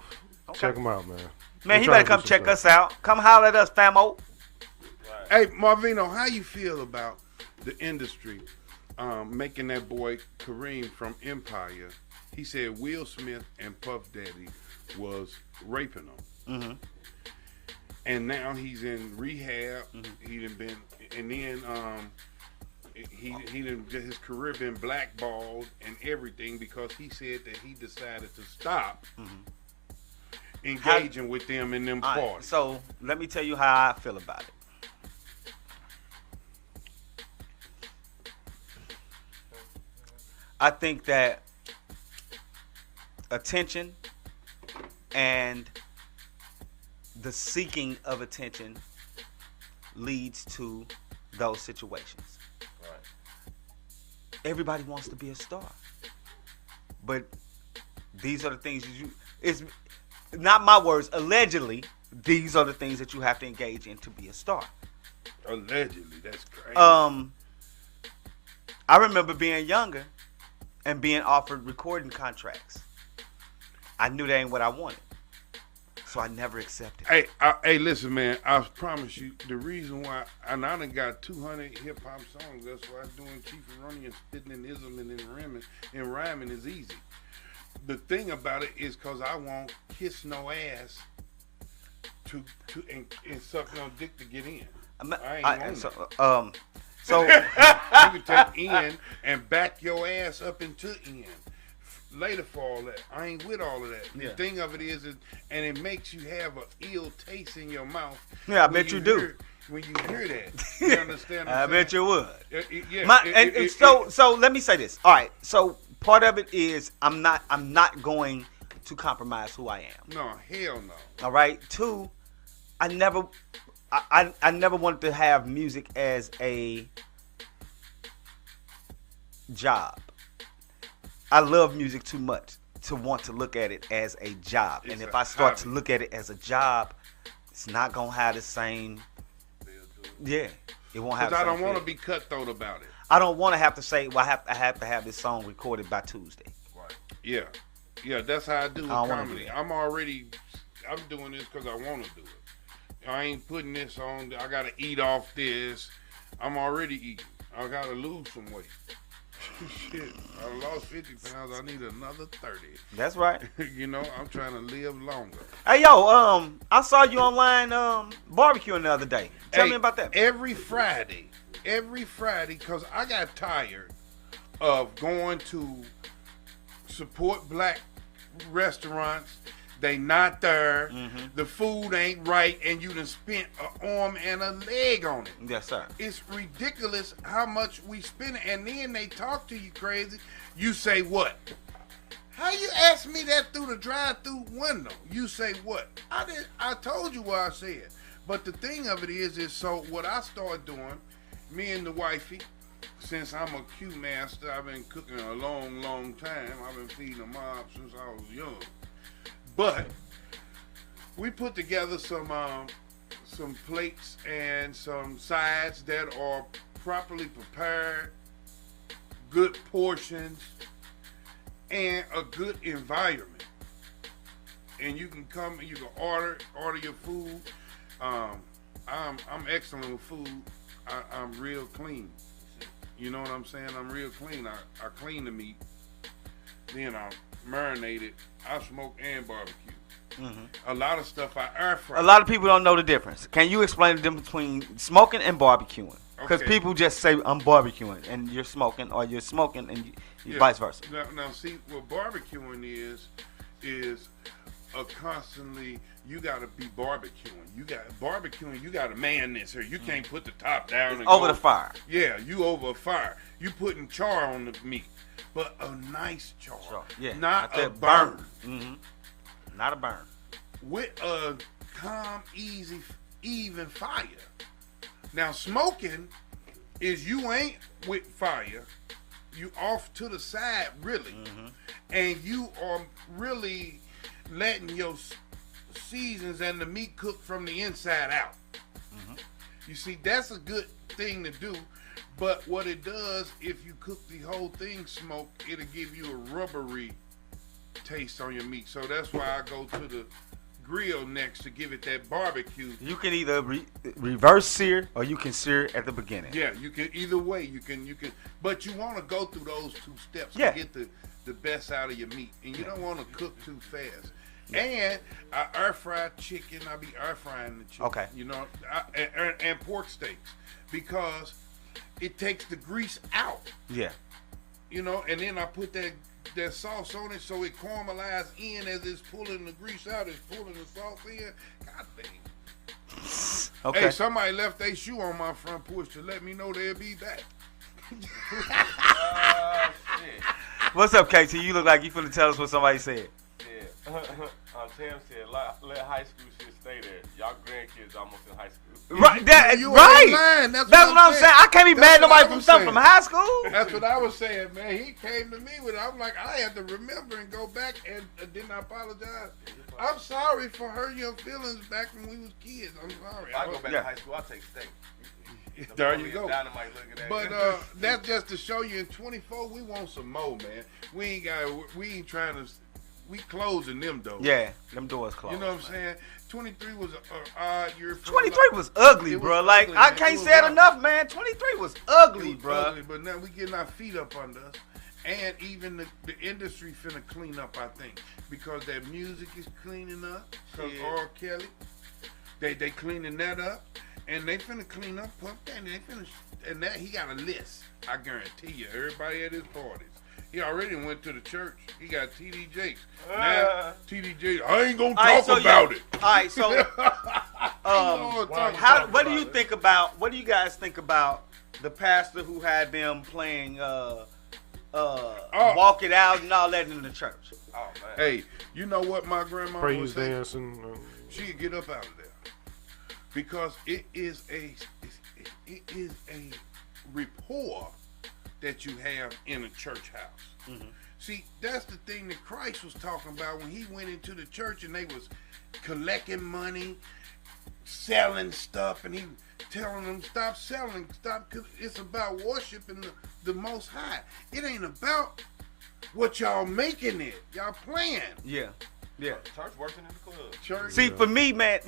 Okay. Check him out, man. Man, We're he trying better to come do some check stuff. us out. Come holler at us, famo. Hey, Marvino, how you feel about the industry making that boy Kareem from Empire? He said Will Smith and Puff Daddy was raping him. Mm-hmm. And now he's in rehab. He done been, and then he done, his career been blackballed and everything because he said that he decided to stop engaging with them in them All right, parties. so let me tell you how I feel about it. I think that attention and the seeking of attention leads to those situations. Everybody wants to be a star, but these are the things it's not my words. Allegedly, these are the things that you have to engage in to be a star. Allegedly, that's crazy. I remember being younger and being offered recording contracts. I knew that ain't what I wanted, so I never accepted. Hey, listen, man. I promise you, the reason why, and I done got 200 hip hop songs. That's why doing Chief and Running and spitting in ism and in rhyming is easy. The thing about it is because I won't kiss no ass and suck no dick to get in. I ain't want So you can take in and back your ass up into in. Later for all that. I ain't with all of that. Yeah. The thing of it is, and it makes you have an ill taste in your mouth. Yeah, I bet you do. When you hear that, you understand what I I'm bet saying? you would. Yeah. So let me say this. All right. So part of it is I'm not going to compromise who I am. No, hell no. All right. Two, I never wanted to have music as a job. I love music too much to want to look at it as a job. And if I start to look at it as a job, it's not gonna have the same. Yeah, it won't have. Because I don't want to to be cutthroat about it. I don't want to have to say, well, I have to have this song recorded by Tuesday. Yeah, that's how I do with I don't wanna comedy. do that. I'm doing this because I want to do it. I ain't putting this on. I gotta eat off this. I'm already eating. I gotta lose some weight. Shit, I lost 50 pounds. I need another 30. That's right. You know, I'm trying to live longer. Hey, yo, I saw you online barbecuing the other day. Tell me about that. Every Friday, because I got tired of going to support black restaurants. They not there. Mm-hmm. The food ain't right, and you done spent an arm and a leg on it. Yes, sir. It's ridiculous how much we spend, and then they talk to you crazy. You say what? How you ask me that through the drive-through window? You say what? I told you what I said. But the thing of it is so what I started doing, me and the wifey, since I'm a Q master, I've been cooking a long, long time. I've been feeding a mob since I was young. But we put together some plates and some sides that are properly prepared, good portions, and a good environment. And you can come and you can order your food. I'm excellent with food. I'm real clean. You know what I'm saying? I'm real clean. I clean the meat, then I marinate it. I smoke and barbecue. Mm-hmm. A lot of stuff I air fry. A lot of people don't know the difference. Can you explain the difference between smoking and barbecuing? Because Okay. people just say, I'm barbecuing, and you're smoking, or you're smoking, and vice versa. Now, see, what barbecuing is a constantly, you got to be barbecuing. You got to man this here. You can't put the top down. And Over go. the fire. Yeah, you over a fire. You putting char on the meat, but a nice char. Yeah. Not a that burn. Mm-hmm. Not a burn. With a calm, easy, even fire. Now, smoking is you ain't with fire. You off to the side, really. Mm-hmm. And you are really letting your seasons and the meat cook from the inside out. Mm-hmm. You see, that's a good thing to do. But what it does, if you cook the whole thing smoked, it'll give you a rubbery taste on your meat. So that's why I go to the grill next to give it that barbecue. You can either reverse sear or you can sear at the beginning. Yeah, you can either way. You can, but you want to go through those two steps Yeah. to get the best out of your meat, and you don't want to cook too fast. Yeah. And I air fry chicken. I be air frying the chicken. Okay. You know, and pork steaks because it takes the grease out. Yeah. You know, and then I put that sauce on it so it caramelizes in as it's pulling the grease out. It's pulling the sauce in. God dang. Okay. Hey, somebody left their shoe on my front porch to let me know they'll be back. Shit. What's up, KT? You look like you finna tell us what somebody said. Yeah. Tam said, let high school shit stay there. Y'all grandkids almost in high school. Right, that, You right. ain't lying. That's what I'm saying. I can't be mad at nobody from something from high school. That's what I was saying, man. He came to me with it. I'm like, I had to remember and go back and didn't I apologize. I'm sorry for hurting your feelings back when we was kids. I'm sorry. I go back to high school, I'll take steak. There you go. Dynamite looking at But that's just to show you in 24, we want some more, man. We ain't trying to, we closing them doors. Yeah, them doors closed. You know what I'm saying? 23 was an odd year. 23 was ugly, bro. Like, ugly, I man. can't It was say it rough. enough, man. 23 was ugly, bro. Ugly, but now we getting our feet up under us. And even the industry finna clean up, I think. Because that music is cleaning up. Because R. Kelly, they cleaning that up. And they finna clean up Pump that. And they finna, and that he got a list. I guarantee you. Everybody at his parties. He already went to the church. He got T.D. Jakes. Now, T.D. Jakes, I ain't gonna talk about it. All right, so what do you think about? What do you guys think about the pastor who had them playing "Walk It Out" and all that in the church? Oh man. Hey, you know what my grandma Praise would say? dancing. She'd get up out of there because it is a rapport that you have in a church house. Mm-hmm. See, that's the thing that Christ was talking about when he went into the church and they was collecting money, selling stuff, and he telling them stop selling, stop. Cause it's about worshiping the Most High. It ain't about what y'all making it. Y'all playing. Yeah. Church working in the club. Church. See, for me, man,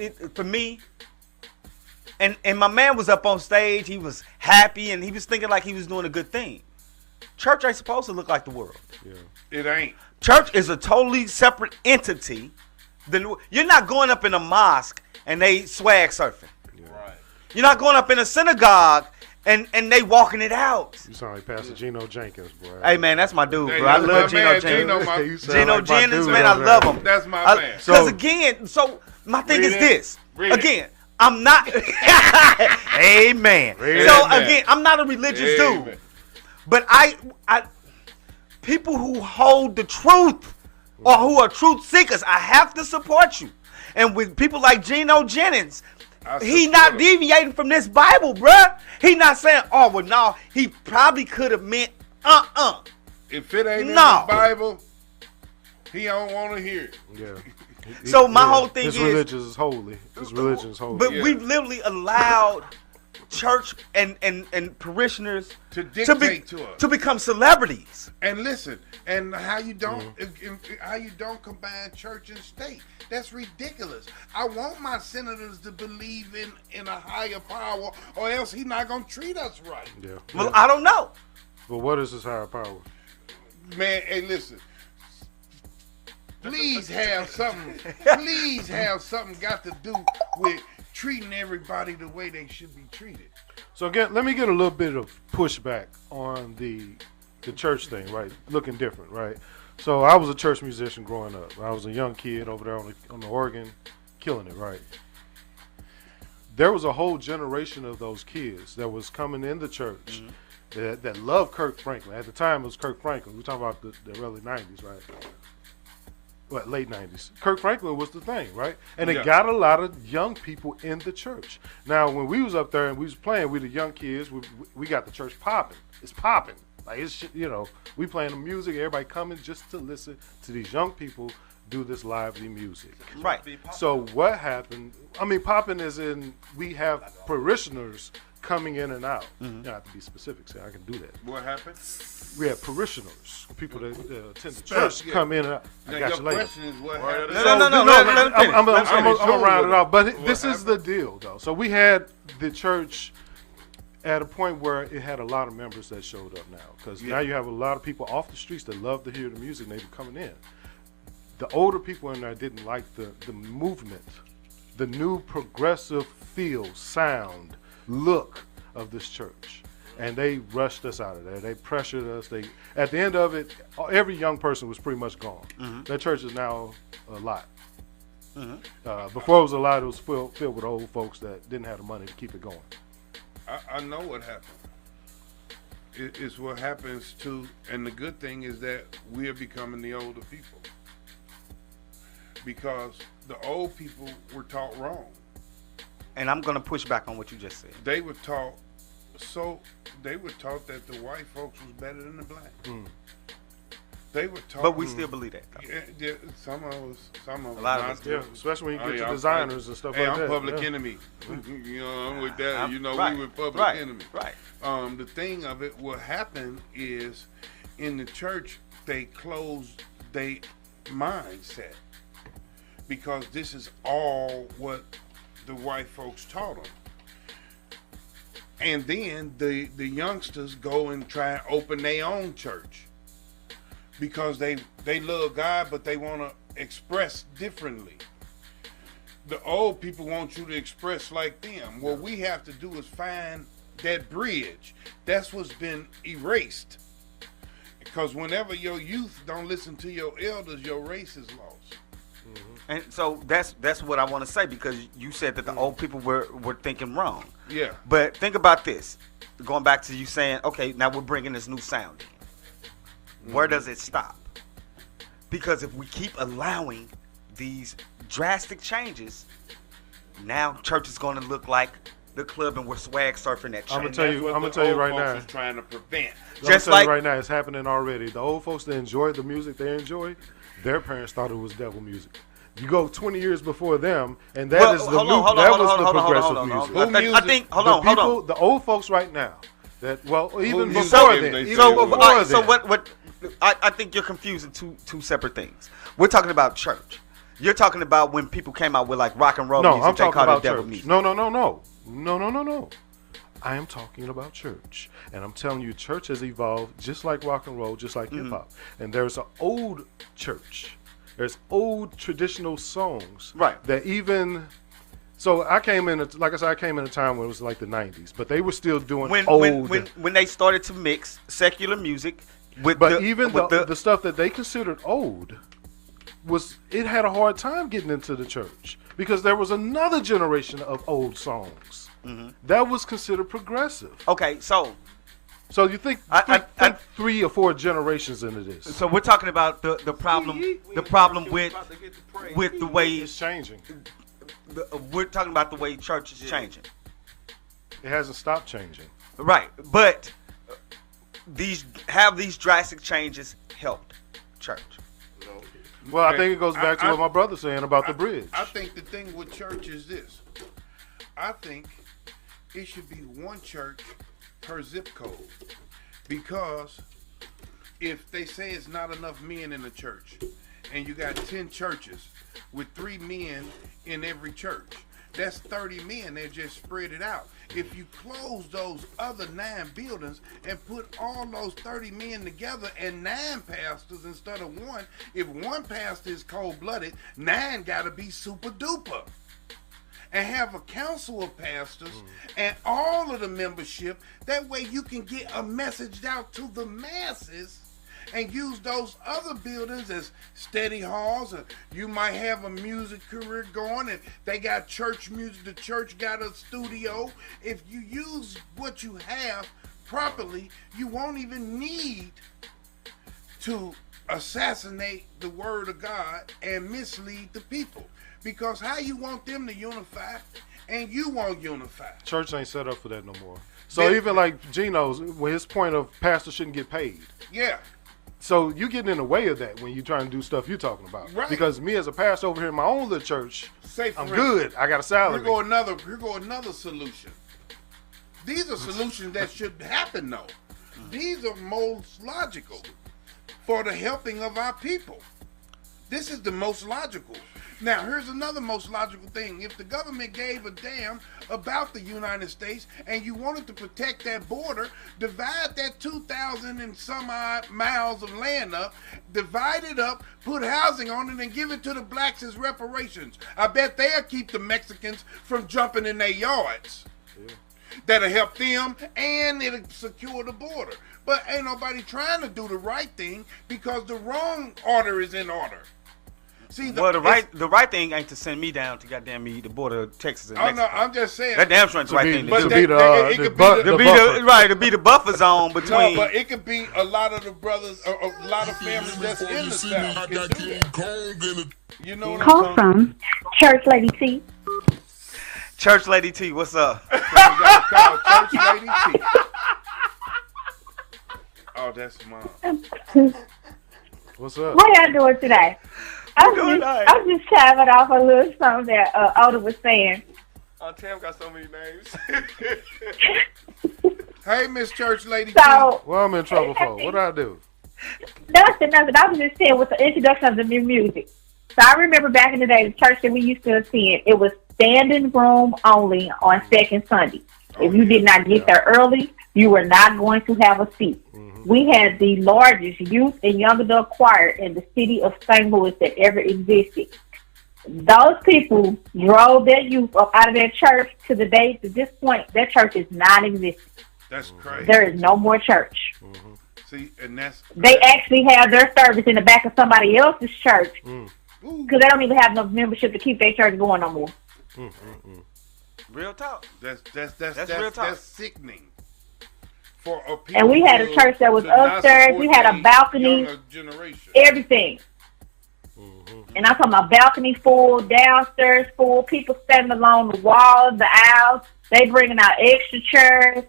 and my man was up on stage. He was happy, and he was thinking like he was doing a good thing. Church ain't supposed to look like the world. Yeah. It ain't. Church is a totally separate entity. You're not going up in a mosque and they swag surfing. Yeah. Right. You're not going up in a synagogue and they walking it out. You sound like Pastor Geno Jenkins, boy. Hey, man, that's my dude, Hey, bro. I that's love my Geno man, Jenkins. Geno, Geno like my Jennings, dude man, I over love there. him. That's my man. Because again, so my thing Read is it. this. Read it. Again, I'm not. Amen. Read So it, man. again, I'm not a religious Amen. dude. But I people who hold the truth or who are truth seekers, I have to support you. And with people like Geno Jennings, he not deviating from this Bible, bruh. He not saying, oh, well, no, he probably could have meant If it ain't in No. the Bible, he don't want to hear it. Yeah. So my whole thing his is- religion is holy. His religion is holy. But Yeah. we've literally allowed church and parishioners To dictate to us. to become celebrities. And listen, and how you don't how you don't combine church and state. That's ridiculous. I want my senators to believe in a higher power, or else he's not gonna treat us right. Yeah. Well, I don't know. But what is his higher power? Man, hey, listen. Please have something. Please have something got to do with treating everybody the way they should be treated. So again, let me get a little bit of pushback on the church thing, right? Looking different, right? So I was a church musician growing up. I was a young kid over there on the organ, killing it, right? There was a whole generation of those kids that was coming in the church that loved Kirk Franklin. At the time, it was Kirk Franklin. We're talking about the early 90s, right? What, late 90s. Kirk Franklin was the thing, right? And it got a lot of young people in the church. Now, when we was up there and we was playing, we the young kids, we got the church popping. It's popping. Like, it's, you know, we playing the music, everybody coming just to listen to these young people do this lively music. Right. So what happened, I mean, popping is in, we have parishioners coming in and out. You don't have to be specific, so I can do that. What happened? We have parishioners, people that attend the church, come in and out. I Now, got your you later. question is what happened? No, let him finish. I'm Let him finish. gonna round it off, but What this is the deal, though. So we had the church at a point where it had a lot of members that showed up now, because now you have a lot of people off the streets that love to hear the music, and they were coming in. The older people in there didn't like the movement, the new progressive feel, sound, look of this church. And they rushed us out of there. They pressured us. At the end of it, every young person was pretty much gone. That church is now a lot. Before it was a lot, it was filled with old folks that didn't have the money to keep it going. I know what happened. It's what happens to, and the good thing is that we are becoming the older people. Because the old people were taught wrong. And I'm going to push back on what you just said. They were taught, they were taught that the white folks was better than the black. They were taught. But we still believe that, though. Yeah, some of us. A lot of not us do. Yeah, especially when you get to I'm- designers and stuff hey, like that. I'm public yeah. enemy. You know, I'm with that. You know, right, we with public right, enemy. right. The thing of it, what happened is, in the church, they closed their mindset. Because this is all what the white folks taught them. And then the youngsters go and try and open their own church. Because they love God, but they want to express differently. The old people want you to express like them. What we have to do is find that bridge. That's what's been erased. Because whenever your youth don't listen to your elders, your race is lost. And so that's what I want to say, because you said that the old people were thinking wrong. Yeah. But think about this. Going back to you saying, okay, now we're bringing this new sound in. Where does it stop? Because if we keep allowing these drastic changes, now church is going to look like the club and were swag surfing that I'm change. gonna tell you right now. Was trying to prevent. Just I'm gonna tell like you right now, it's happening already. The old folks that enjoy the music they enjoy, their parents thought it was devil music. You go 20 years before them, and that is the progressive music. I think hold on. The old folks right now, that even music before is then, they even say? before so then. what? I think you're confusing two separate things. We're talking about church. You're talking about when people came out with like rock and roll No, music. I'm They talking called about it devil church. music. No. I am talking about church, and I'm telling you, church has evolved just like rock and roll, just like hip hop. And there's an old church. There's old traditional songs, Right. That even. So I came in, like I said, I came in a time when it was like the '90s, but they were still doing old. When they started to mix secular music with But even the stuff that they considered old it had a hard time getting into the church because there was another generation of old songs that was considered progressive. Okay, so you think 3 or 4 generations into this? So we're talking about the problem with the way It's changing. We're talking about the way church is changing. It hasn't stopped changing. Right, but these drastic changes helped church. Well, I think it goes back to what my brother's saying about the bridge. I think the thing with church is this. I think it should be one church per zip code. Because if they say it's not enough men in the church, and you got 10 churches with 3 men in every church, that's 30 men. They just spread it out. If you close those other 9 buildings and put all those 30 men together and 9 pastors instead of 1, if 1 pastor is cold-blooded, 9 got to be super duper. And have a council of pastors and all of the membership. That way you can get a message out to the masses and use those other buildings as study halls. Or you might have a music career going and they got church music. The church got a studio. If you use what you have properly, you won't even need to assassinate the word of God and mislead the people. Because how you want them to unify and you won't unify. Church ain't set up for that no more. So even like Gino's, with his point of pastors shouldn't get paid. Yeah. So you getting in the way of that when you trying to do stuff you're talking about. Right. Because me as a pastor over here in my own little church, I'm good. I got a salary. Here go another solution. These are solutions that should happen though. These are most logical for the helping of our people. This is the most logical. Now, here's another most logical thing. If the government gave a damn about the United States and you wanted to protect that border, divide that 2,000 and some odd miles of land up, divide it up, put housing on it, and give it to the blacks as reparations. I bet they'll keep the Mexicans from jumping in their yards. That'll help them and it'll secure the border. But ain't nobody trying to do the right thing because the wrong order is in order. See, the right thing ain't to send me down to goddamn me the border of Texas and Mexico. No, I'm just saying that damn sure ain't the right thing. To be the buffer zone between. No, but it could be a lot of the brothers, a lot of families that's in the South. You know what I'm Call from Church Lady T. Church Lady T, what's up? So we gotta call Church Lady T. Oh, that's mom. What's up? How y'all doing today? I was just chiming off a little something that Oda was saying. Tam got so many names. Hey, Miss Church Lady T. So, what I'm in trouble for? What did I do? Nothing. I was just saying with the introduction of the new music. So I remember back in the day, the church that we used to attend, it was standing room only on second Sunday. If you did not get there early, you were not going to have a seat. We had the largest youth and young adult choir in the city of St. Louis that ever existed. Those people drove their youth up out of their church to the day, to this point, their church is non-existent. That's crazy. There is no more church. See, and that's... They actually have their service in the back of somebody else's church because they don't even have enough membership to keep their church going no more. Real talk. That's real talk. That's sickening. For and we had a church that was upstairs. We had a balcony, everything. And I'm talking about balcony full, downstairs full, people standing along the walls, the aisles. They bringing out extra chairs.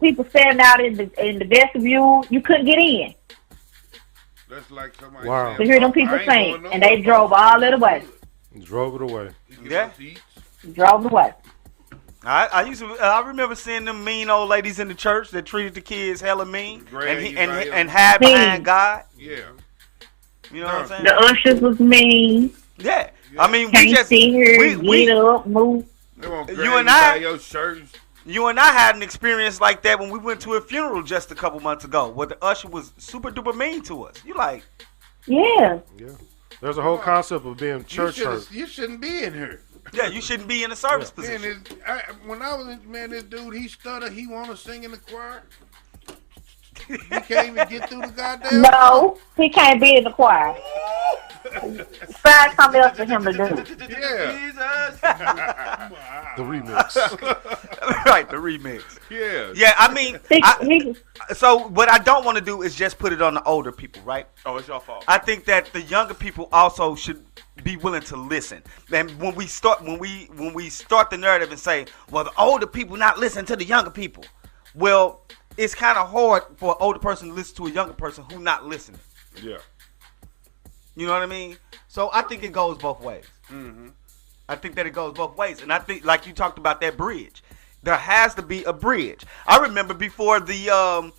People standing out in the vestibule. You couldn't get in. That's like somebody Wow. To hear them people sing, and they drove all of the way. Drove it away. Yeah. Drove it away. I remember seeing them mean old ladies in the church that treated the kids hella mean and hide Mean. behind God. Yeah. You know what I'm saying? The ushers was mean. Yeah. I mean, Can't we just see her, get up, move. you and I had an experience like that when we went to a funeral just a couple months ago, where the usher was super duper mean to us. You like? Yeah. Yeah. There's a whole concept of being church hurt. You shouldn't be in here. Yeah, you shouldn't be in a service position. Man, when I was this dude, he stuttered. He want to sing in the choir. He can't even get through the goddamn. No, he can't be in the choir. Find something else for him to do. Yeah. The remix. Right, the remix. Yeah. Yeah, I mean, so what I don't want to do is just put it on the older people, right? Oh, it's your fault. I think that the younger people also should be willing to listen. And when we start the narrative and say, well, the older people not listening to the younger people, well, it's kind of hard for an older person to listen to a younger person who not listening. Yeah. You know what I mean? So I think it goes both ways. Mm-hmm. I think that it goes both ways. And I think, like you talked about that bridge, there has to be a bridge. I remember before the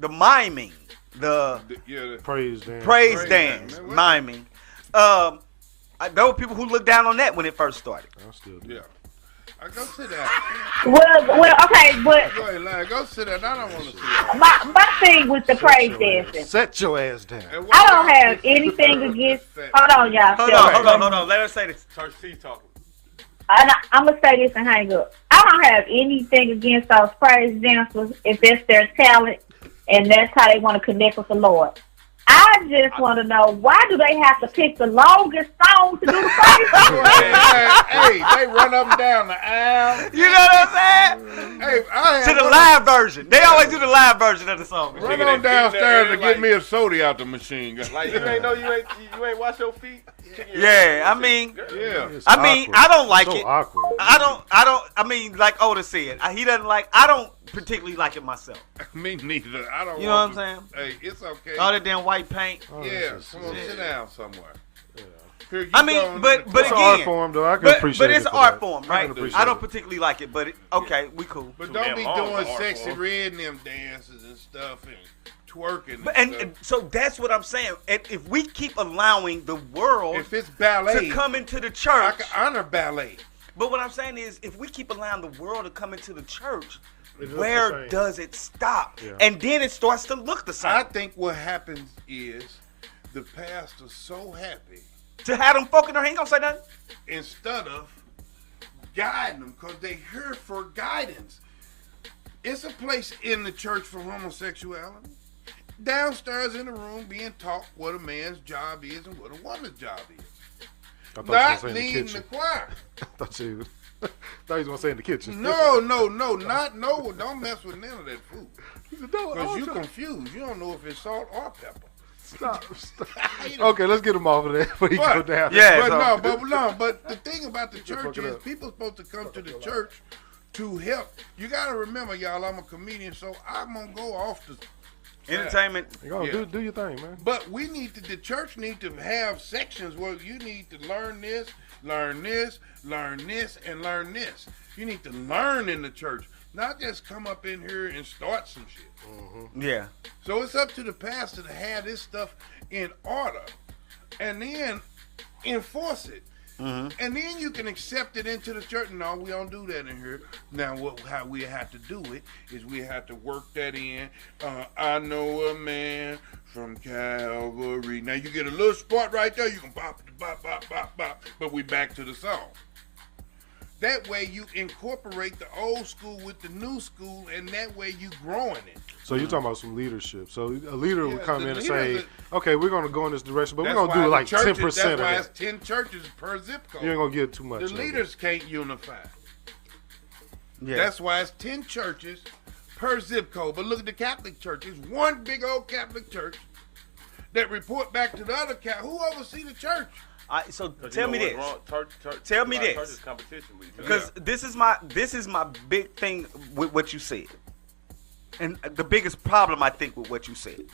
miming, the praise dance, miming. There were people who looked down on that when it first started. Yeah. I go sit down. Well, okay, but Go ahead, Larry. Go sit down. I don't want to see that. my thing with the praise dancing, Set your ass down. I don't have anything against. Hold on, y'all. Hold on. Let her say this. Church T talking. I'm gonna say this and hang up. I don't have anything against those praise dancers if that's their talent and that's how they want to connect with the Lord. I just want to know, why do they have to pick the longest song to do the praise? Hey, they run up and down the aisle. You know what I'm saying? Hey, to the live version. They always do the live version of the song. Run on downstairs and get me a soda out the machine. Like you ain't wash your feet. Yeah, I mean, Awkward. I don't like So it. awkward. I mean, like Oda said, he doesn't like. I don't particularly like it myself. Me neither. I don't. You know what I'm saying? Hey, it's okay. All that damn white paint. Yeah, come on, sit down somewhere. Here, I mean, but It's again, an art form, though. I can appreciate but it's it an for art that. form, I right? can appreciate I don't it. particularly like it, but okay, we cool. But don't be doing sexy red in them dances and stuff and twerking. And so that's what I'm saying. And if we keep allowing the world, if it's ballet, to come into the church, I can honor ballet. But what I'm saying is, if we keep allowing the world to come into the church, It where looks the same. does it stop? Yeah. And then it starts to look the same. I think what happens is the pastor's so happy To have them folk in there, he ain't gonna say nothing. instead of guiding them, because they here for guidance. It's a place in the church for homosexuality. Downstairs in the room being taught what a man's job is and what a woman's job is. I thought Not you were saying leading the choir. I thought you was going to say in the kitchen. No, don't mess with none of that food. Because you confused. You don't know if it's salt or pepper. Stop. Okay, let's get him off of that before he go down. But the thing about the church is people supposed to come to the church to help. You got to remember, y'all, I'm a comedian, so I'm going to go off the entertainment. Do your thing, man. But the church need to have sections where you need to learn this, learn this, learn this, and learn this. You need to learn in the church, not just come up in here and start some shit. Mm-hmm. Yeah. So it's up to the pastor to have this stuff in order and then enforce it. Mm-hmm. And then you can accept it into the church. No, we don't do that in here. Now, how we have to do it is we have to work that in. I know a man from Calvary. Now, you get a little spot right there. You can bop, bop, bop, bop, bop. But we back to the song. That way you incorporate the old school with the new school, and that way you growing it. So you're talking about some leadership. So a leader would come in and say, okay, we're going to go in this direction, but we're going to do like 10% of That's it. why it's 10 churches per zip code. You ain't going to get too much. The leaders can't unify. Yeah. That's why it's 10 churches per zip code. But look at the Catholic church. It's one big old Catholic church that report back to the other Catholic. Who oversee the church? So 'Cause tell you me know this. what's wrong? Tell me this. Church is competition with each other. Because this is my big thing with what you said, and the biggest problem I think with what you said.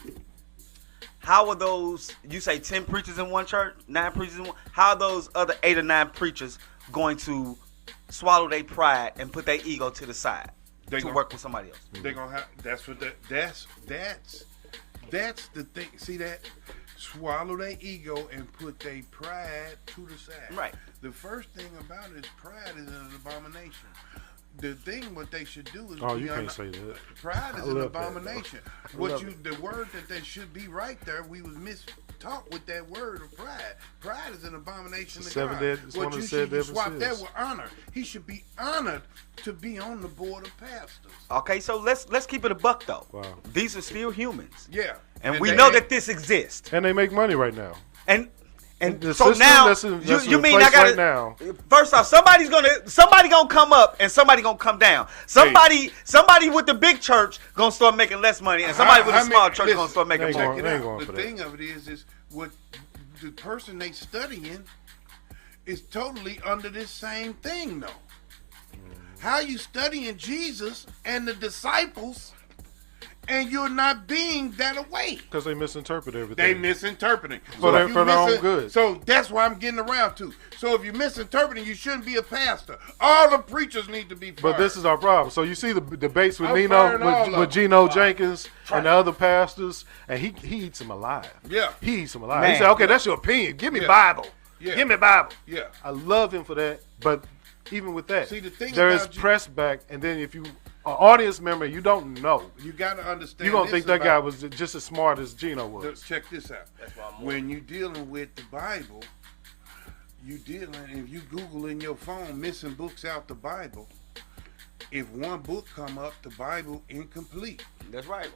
How are those? You say 10 preachers in one church, 9 preachers in one. How are those other 8 or 9 preachers going to swallow their pride and put their ego to the side to work with somebody else? They're gonna have. That's what that's the thing. See that? Swallow their ego and put their pride to the side. Right. The first thing about it is pride is an abomination. The thing what they should do is You can't say that. pride is I an love that, abomination. though. The word that they should be right there, we was mistaught with that word of pride. Pride is an abomination to God. It's one What of you the should 7 swap that sins. with honor. He should be honored to be on the board of pastors. Okay, so let's keep it a buck though. Wow. These are still humans, Yeah. and we know that this exists. And they make money right now. And The so system now that's in you mean I place gotta right now. First off, somebody gonna come up and somebody gonna come down. Somebody with the big church gonna start making less money, and somebody with a small church gonna start making more. Check it They ain't out. going The for that. thing of it is what the person they studying is totally under this same thing though. How you studying Jesus and the disciples, and you're not being that away? Because they misinterpret everything. They misinterpreting. For if you their own good. So that's why I'm getting around to. So if you're misinterpreting, you shouldn't be a pastor. All the preachers need to be fired. But this is our problem. So you see the debates with I'm Nino, firing all of with them. Geno Jenkins and the other pastors, and he eats them alive. Yeah. He eats them alive. Man. He said, okay, that's your opinion. Give me Yeah. Bible. Yeah. Give me Bible. Yeah. I love him for that, but even with that, See, the thing there is about you- press back, and then if you an audience member, you don't know. You got to understand. You're going to this think that guy about- was just as smart as Geno was. Check this out. That's why I'm When you're dealing with the Bible, if you Google in your phone missing books out the Bible, if one book come up, the Bible incomplete. That's right.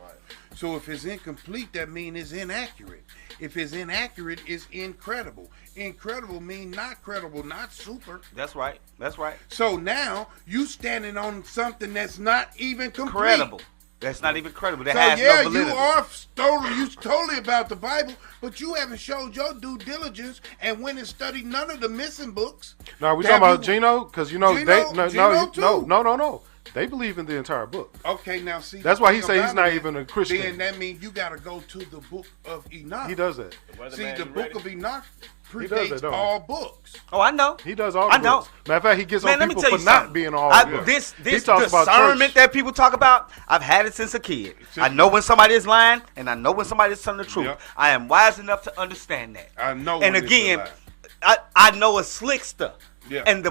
So if it's incomplete, that means it's inaccurate. If it's inaccurate, it's incredible. Incredible means not credible, not super. That's right. That's right. So now you standing on something that's not even complete. Credible. That's not even credible. That So has yeah, no validity. you totally about the Bible, but you haven't showed your due diligence and went and studied none of the missing books. Now we Have talking about you- Geno, because you know Geno- no. They believe in the entire book. Okay, now see. That's the why he thing say he's about not it even a Christian. Then that means you got to go to the book of Enoch. He does that. See, the book of Enoch He does predates that, don't he? all books. Oh, I know. He does all I the know. books. Matter of fact, he gets Man, on let me people tell for you not something. being all This He talks about discernment church. that people talk about, I've had it since a kid. I know when somebody is lying, and I know when somebody is telling the truth. Yep. I am wise enough to understand that. I know. And when it's a again, lie. I know a slickster. Yeah. And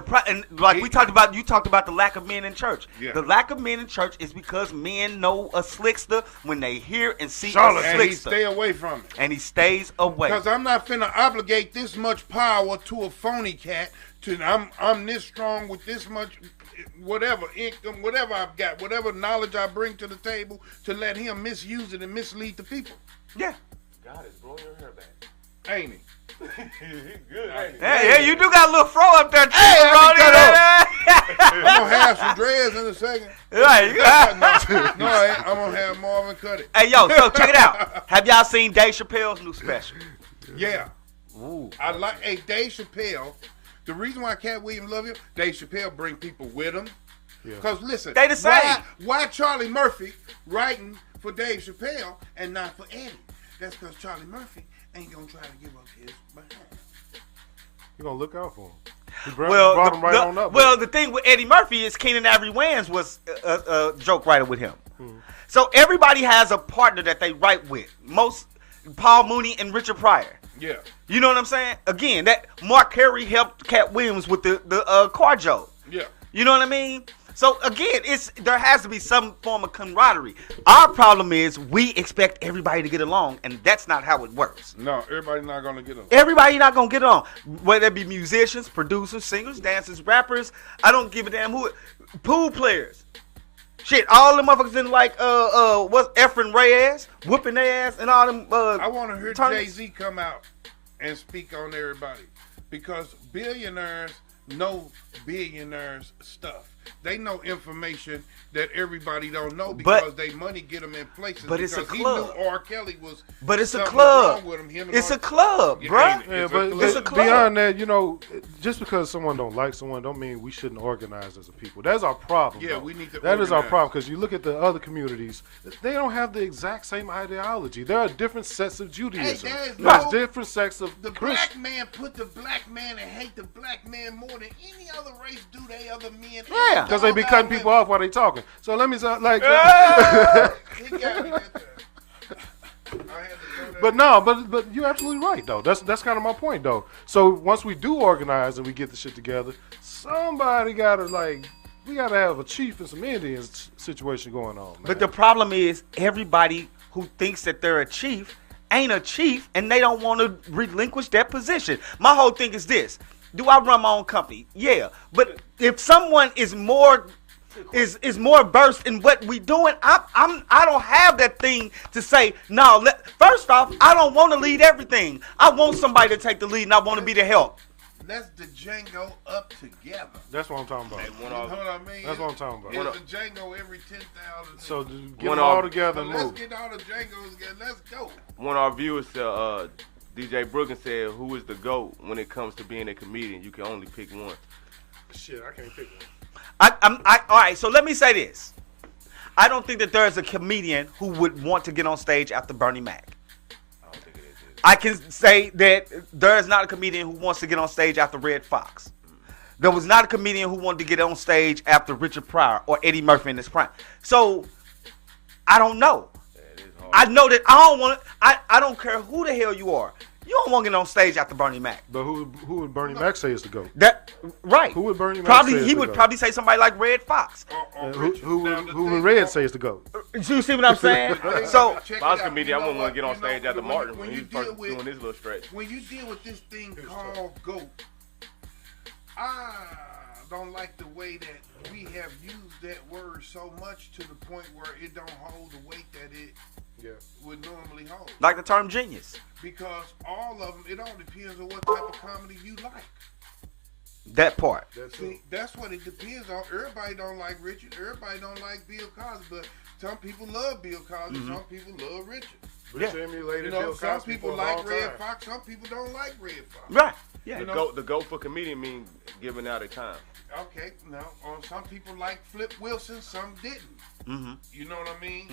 like we talked about, you talked about the lack of men in church. Yeah. The lack of men in church is because men know a slickster when they hear and see Charlotte. a and he slickster, stay away from it. and he stays away. Because I'm not finna obligate this much power to a phony cat. I'm this strong with this much, whatever income, whatever I've got, whatever knowledge I bring to the table, to let him misuse it and mislead the people. Yeah. God is blowing your hair back. Ain't he? Good, ain't it? Hey, you do got a little fro up there, too, Hey, Ronnie. I'm gonna have some dreads in a second. Right, you got- No, I ain't. I'm gonna have Marvin cut it. Hey, yo, so check it out. Have y'all seen Dave Chappelle's new special? Yeah. Ooh. I like Dave Chappelle. The reason why Cat Williams love him, Dave Chappelle bring people with him. Yeah. Because listen, They the same. Why Charlie Murphy writing for Dave Chappelle and not for Eddie? That's because Charlie Murphy ain't gonna try to give up his behind. You're going to look out for him. He Well, brought him right on up. the thing with Eddie Murphy is Keenan Ivory Wayans was a joke writer with him. So everybody has a partner that they write with. Most Paul Mooney and Richard Pryor. Yeah. You know what I'm saying? Again, that Mark Carey helped Cat Williams with the car joke. Yeah. You know what I mean? So again, there has to be some form of camaraderie. Our problem is we expect everybody to get along, and that's not how it works. No, everybody's not gonna get along. Everybody not gonna get along. Whether it be musicians, producers, singers, dancers, rappers, I don't give a damn who. Pool players, shit, all them motherfuckers in like what's Efren Reyes whooping their ass and all them. I want to hear tournaments. Jay-Z come out and speak on everybody because billionaires know billionaires stuff. they know information that everybody don't know because they money get them in places. But it's a because club. He knew R. Kelly was. But it's a something club. wrong with him, It's R. a club, Yeah, bruh. ain't it? Yeah, It's a but club. It's a club. beyond that, you know, just because someone don't like someone don't mean we shouldn't organize as a people. That's our problem. Yeah, though. we need to That is our organize. problem because you look at the other communities, they don't have the exact same ideology. There are different sets of Judaism. there is There's no- different sects of The Christian. black man put the black man and hate the black man more than any other race do they other men. Yeah. Because they be cutting people off while they talking. So let me say, like, He got me that time. I had to throw that. but no, but you're absolutely right though. That's kind of my point though. So once we do organize and we get the shit together, somebody gotta we gotta have a chief and some Indians situation going on. Man. But the problem is everybody who thinks that they're a chief ain't a chief, and they don't want to relinquish that position. My whole thing is this: do I run my own company? Yeah, but if someone is more more versed in what we doing, I don't have that thing to say. No, first off, I don't want to lead everything. I want somebody to take the lead, and I want to be the help. Let's the Django up together. That's what I'm talking about. You know what I mean? That's what I'm talking about. It's the Django every 10,000. So get them all together and Let's move. get all the Djangos together. Let's go. One of our viewers said, DJ Brooklyn said, "Who is the GOAT when it comes to being a comedian? You can only pick one." Shit, I can't pick one. All right, so let me say this. I don't think that there is a comedian who would want to get on stage after Bernie Mac. I can say that there is not a comedian who wants to get on stage after Red Fox. There was not a comedian who wanted to get on stage after Richard Pryor or Eddie Murphy in his prime. So, I don't know. I know that I don't want to, I don't care who the hell you are. You don't want to get on stage after Bernie Mac. But who would Bernie Mac say is the GOAT? Right. Who would Bernie Mac probably say is he the would GOAT? probably say somebody like Red Fox. Who would Red say is the GOAT? You see what I'm saying? So If I was a comedian, I wouldn't want to get on stage after Martin when he was deal first with- doing his little stretch. When you deal with this thing called GOAT, I don't like the way that we have used that word so much to the point where it don't hold the weight that it would normally hold. like the term genius. Because all of them, it all depends on what type of comedy you like. That part. See, that's what it depends on. Everybody don't like Richard. Everybody don't like Bill Cosby. But some people love Bill Cosby. Mm-hmm. Some people love Richard. Richard emulated You know, Bill some Cosby people for a like long Red time. Fox. Some people don't like Red Fox. Right. Yeah. You The know? GOAT for comedian means giving out a time. Okay, now some people like Flip Wilson, some didn't. Mm-hmm. You know what I mean?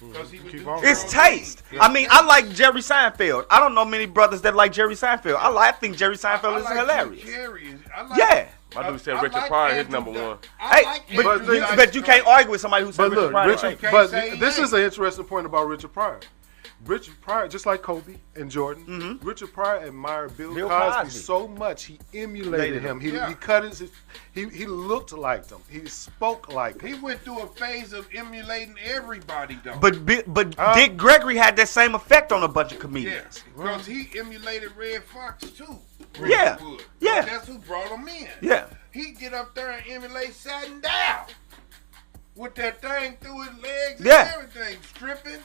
Because he would Keep do on. his It's own thing. taste. I mean, I like Jerry Seinfeld. I don't know many brothers that like Jerry Seinfeld. I think Jerry Seinfeld is I like hilarious. Jim Carrey. I like, Yeah. My dude said I Richard like Pryor, his Andrew number Dice. one. I Hey, like but Andrew you, Dice but you can't Clay. argue with somebody who said But Richard look, Pryor. Richard, can't but say he this ain't. is an interesting point about Richard Pryor. Richard Pryor, just like Kobe and Jordan, Richard Pryor admired Bill Cosby Cosby. so much he emulated him. He Yeah. cut his, he looked like him. He spoke like He him. went through a phase of emulating everybody, though. But Dick Gregory had that same effect on a bunch of yeah, comedians. because he emulated Red Fox too. Yeah. Richard Wood. Yeah. That's who brought him in. Yeah. He get up there and emulate Satin Down with that thing through his legs and Yeah. everything, stripping.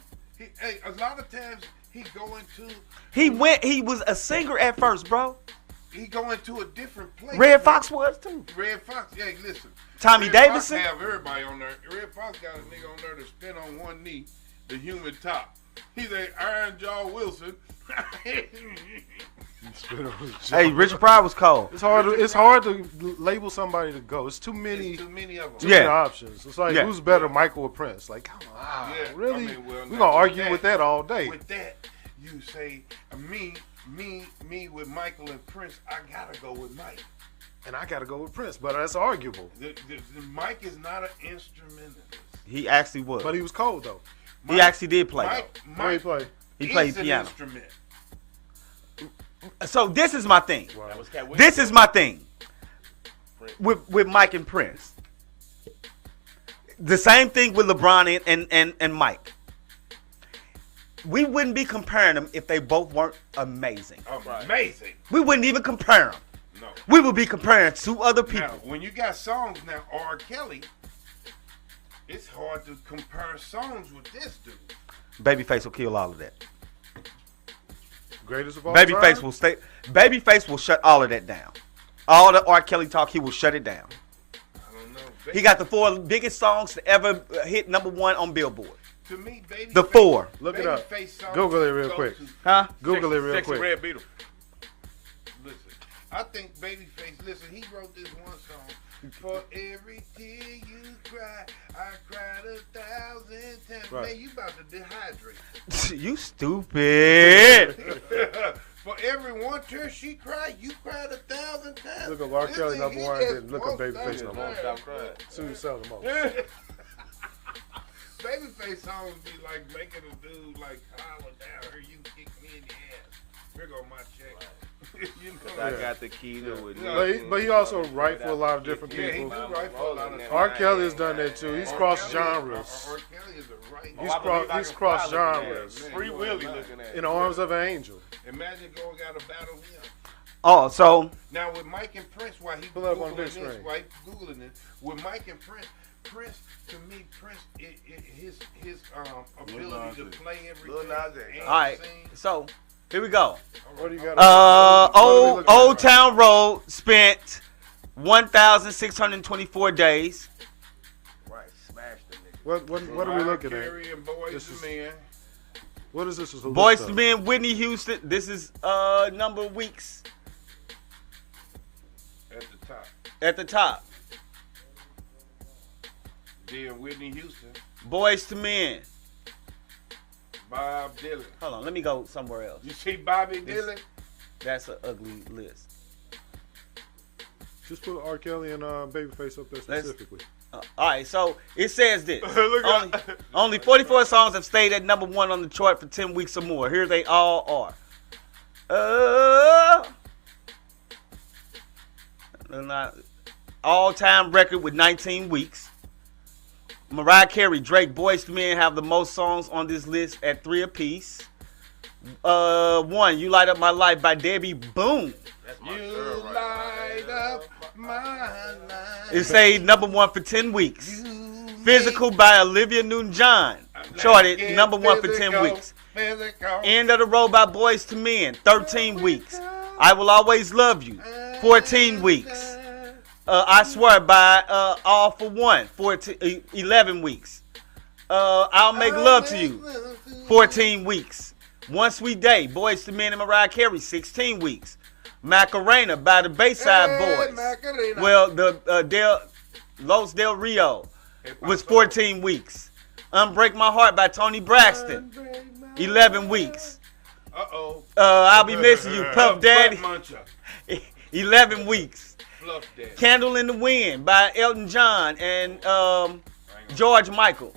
Hey, a lot of times he go into He was a singer at first, bro. he go into a different place. Red Fox was too. Red Fox, hey, listen. Tommy Red Davidson? Fox have everybody on there. Red Fox got a nigga on there to spin on one knee, the human top. He's a Iron Jaw Wilson. Hey, Richard Pryor was cold. It's hard to label somebody to go. It's too many. Too many of them. Too many Yeah. options. It's like Yeah. who's better, Michael or Prince? Like, come on, Yeah, really? I mean, well, We're now gonna argue with with that all day. With that, you say me with Michael and Prince. I gotta go with Mike. And I gotta go with Prince, but that's arguable. The Mike is not an instrumentalist. He actually was. But he was cold though. He actually did play. Where he play? He played is an piano. instrument. So this is my thing. That was Cat Williams. This is my thing with Mike and Prince. The same thing with LeBron and Mike. We wouldn't be comparing them if they both weren't amazing. Amazing. We wouldn't even compare them. No. We would be comparing two other Now, people. when you got songs now, R. Kelly, it's hard to compare songs with this dude. Babyface will kill all of that. Greatest of all Babyface time? will stay. Babyface will shut all of that down. All the R. Kelly talk, he will shut it down. I don't He got the 4 biggest songs to ever hit #1 on Billboard. To me, baby. The 4. Look it up. Babyface songs Google it real go quick. to- Huh? Google it real Sexy quick. Red Beetle. Listen, I think Babyface. Listen, he wrote this one song. For every tear you cry, I cried 1,000 times. Right. Man, you about to dehydrate. You stupid. For every one tear she cried, you cried 1,000 times. Look up R. This Kelly thing, he #1, just then look up smoked Babyface out #1. his Stop ass. crying. Soon as sell the most. Babyface songs be like making a dude like holler down here, you kick me in the ass. Here go my check. You know? I got the key to it. But he also write for a lot of different Yeah, he people. do write for a lot of R. Kelly has done that too. He's crossed genres. R. Kelly is a writer. He's crossed genres. Free Willy looking at. In the arms of an angel. Imagine going got to battle him. Oh, so Now with Mike and Prince, while he Pull up on googling big this, screen. while he googling it, with Mike and Prince, to me, his ability to play everything. Lil Nas X. and all right. sing. So here we go. What do you got? Old Town Road spent 1,624 days. Right, smash the nigga. What are we looking at? Carey and Boys This to is- Men. What is this? A list Boys of? to Men, Whitney Houston. This is number of weeks At the top. at the top. Then Whitney Houston, Boys to Men. Bob Dylan. Hold on, let me go somewhere else. You see Bobby This- Dylan? That's an ugly list. Just put R. Kelly and Babyface up there specifically. All right, so it says this. Look only, only 44 songs have stayed at #1 on the chart for 10 weeks or more. Here they all are. All-time record with 19 weeks. Mariah Carey, Drake, Boyz II Men have the most songs on this list at 3 apiece. 1, You Light Up My Life by Debbie Boone. That's my You girl right light up my life. It stayed #1 for 10 weeks. Physical by Olivia Newton-John charted #1 for 10 weeks. End of the Road by Boyz II Men, 13 weeks. I Will Always Love You, 14 weeks. I Swear by All for One, 11 weeks. I'll Make Love to You, 14 weeks. One Sweet Day, Boyz II Men and Mariah Carey, 16 weeks. Macarena by the Bayside Boys. Macarena. Well, the Los Del Rio was 14 weeks. Unbreak My Heart by Tony Braxton, 11 weeks. Uh-oh. I'll Be Missing You, Puff Daddy, Butt muncher. 11 weeks. Fluff Daddy. Candle in the Wind by Elton John and George Michael.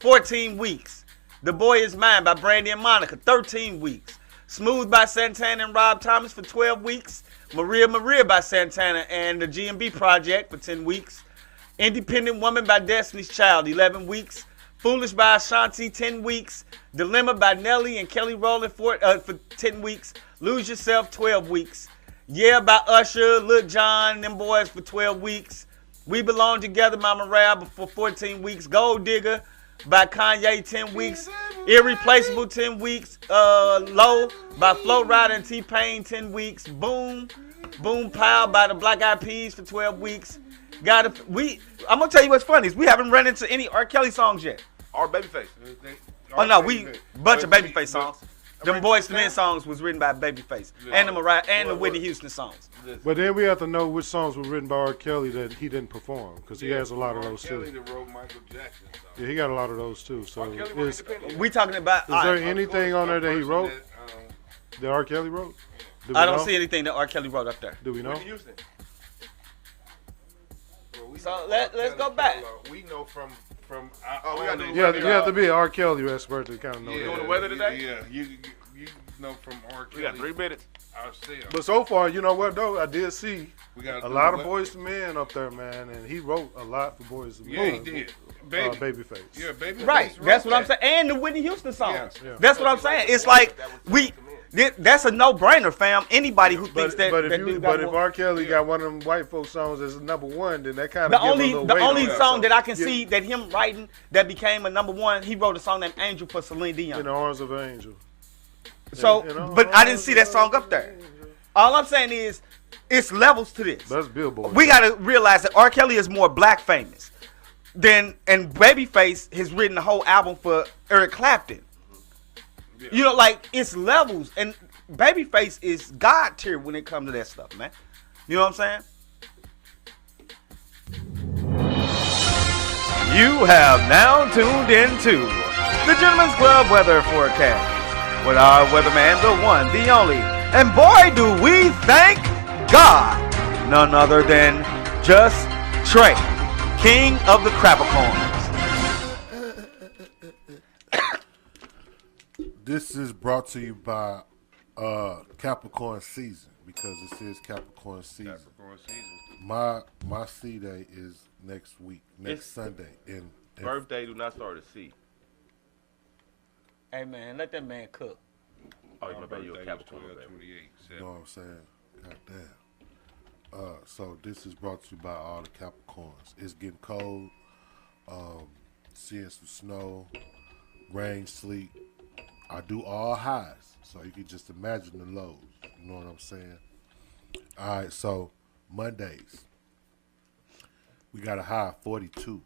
14 weeks. The Boy Is Mine by Brandy and Monica, 13 weeks. Smooth by Santana and Rob Thomas for 12 weeks. Maria Maria by Santana and the G&B Project for 10 weeks. Independent Woman by Destiny's Child, 11 weeks. Foolish by Ashanti, 10 weeks. Dilemma by Nelly and Kelly Rowland for 10 weeks. Lose Yourself, 12 weeks. Yeah by Usher, Lil Jon, and them boys for 12 weeks. We Belong Together by Mariah for 14 weeks. Gold Digger by Kanye, 10 weeks. Irreplaceable, 10 weeks. Low by Flo Rida and T-Pain, 10 weeks. Boom Pow by the Black Eyed Peas for 12 weeks. I'm gonna tell you what's funny is we haven't run into any R. Kelly songs yet. Or Babyface. Oh no, bunch of Babyface songs. Them Boyz II Men songs was written by Babyface and the Mariah and the Whitney Houston songs. But then we have to know which songs were written by R. Kelly that he didn't perform, because he has a lot of those too. Kelly that wrote Michael Jackson songs. Yeah, he got a lot of those too. So is We talking about? there anything on there that he wrote that R. Kelly wrote? Do we I don't know? see anything that R. Kelly wrote up there. Do we know? Whitney Houston. Well, we So know let's R. go Kelly back. catalog. We know from Oh, we gotta do You have to be an R. Kelly expert to kind of know yeah, that. the weather today? Yeah, you know from R. We Kelly got 3 minutes. ourselves. But so far, you know what though? I did see We got a lot of Boyz II Men up there, man, and he wrote a lot for Boyz II Yeah, Men. he did. Babyface. Yeah, Babyface. Right, that's what I'm saying. And the Whitney Houston songs. That's what I'm saying. It's like that's a no-brainer, fam. Anybody who thinks that But that dude got if more- R. Kelly got one of them white folk songs as #1, then that kind the of gives a only little the weight only on that song that I can Yeah, see that him writing that became a #1, he wrote a song named Angel for Celine Dion. In the Arms of an Angel. So, You know, but I didn't see that song up there. All I'm saying is, it's levels to this. That's Billboard. We got to realize that R. Kelly is more black famous than, and Babyface has written the whole album for Eric Clapton. Yeah. You know, like, it's levels, and Babyface is God tier when it comes to that stuff, man. You know what I'm saying? You have now tuned into the Gentleman's Club Weather Forecast with our weatherman, the one, the only, and boy, do we thank God, none other than just Trey, king of the Capricorns. This is brought to you by Capricorn season, because this is Capricorn season. My C day is next week, next Sunday. In birthday do not start at C. Hey man, let that man cook. Oh, my bad, you a Capricorn. You know what I'm saying? Goddamn. So this is brought to you by all the Capricorns. It's getting cold. Seeing some snow, rain, sleet. I do all highs, so you can just imagine the lows. You know what I'm saying? All right, so Mondays, we got a high of 42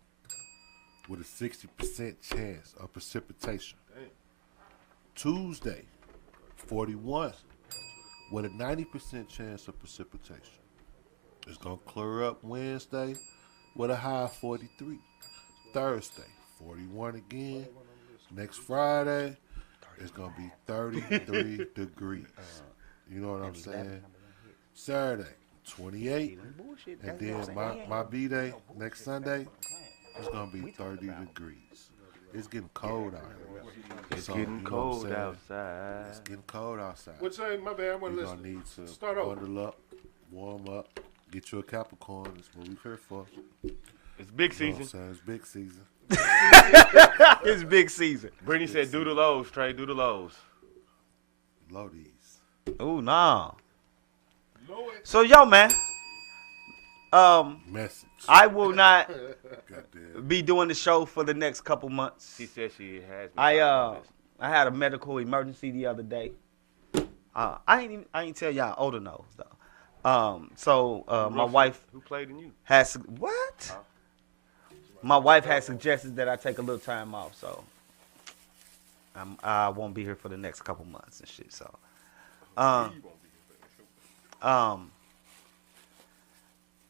with a 60% chance of precipitation. Tuesday, 41 with a 90% chance of precipitation. It's going to clear up Wednesday with a high of 43. Thursday, 41 again. Next Friday, it's going to be 33 degrees. You know what I'm saying? Saturday, 28. And then my B-Day next Sunday, it's going to be 30 degrees. It's getting cold out here. It's getting cold outside. It's getting cold outside. What's saying? My bad. You're going to need to start over. bundle up, warm up, get you a Capricorn. That's what we're here for. It's big season. You know what I'm saying? It's big season. It's big season. Brittany said, do the lows, Trey. Do the lows. Low these. Oh, nah. So, yo, man. Message. I will not be doing the show for the next couple months. She said she has. I had a medical emergency the other day. I ain't tell y'all older knows though. So my wife who played in you has what? My wife has suggested that I take a little time off, so I won't be here for the next couple months and shit. So,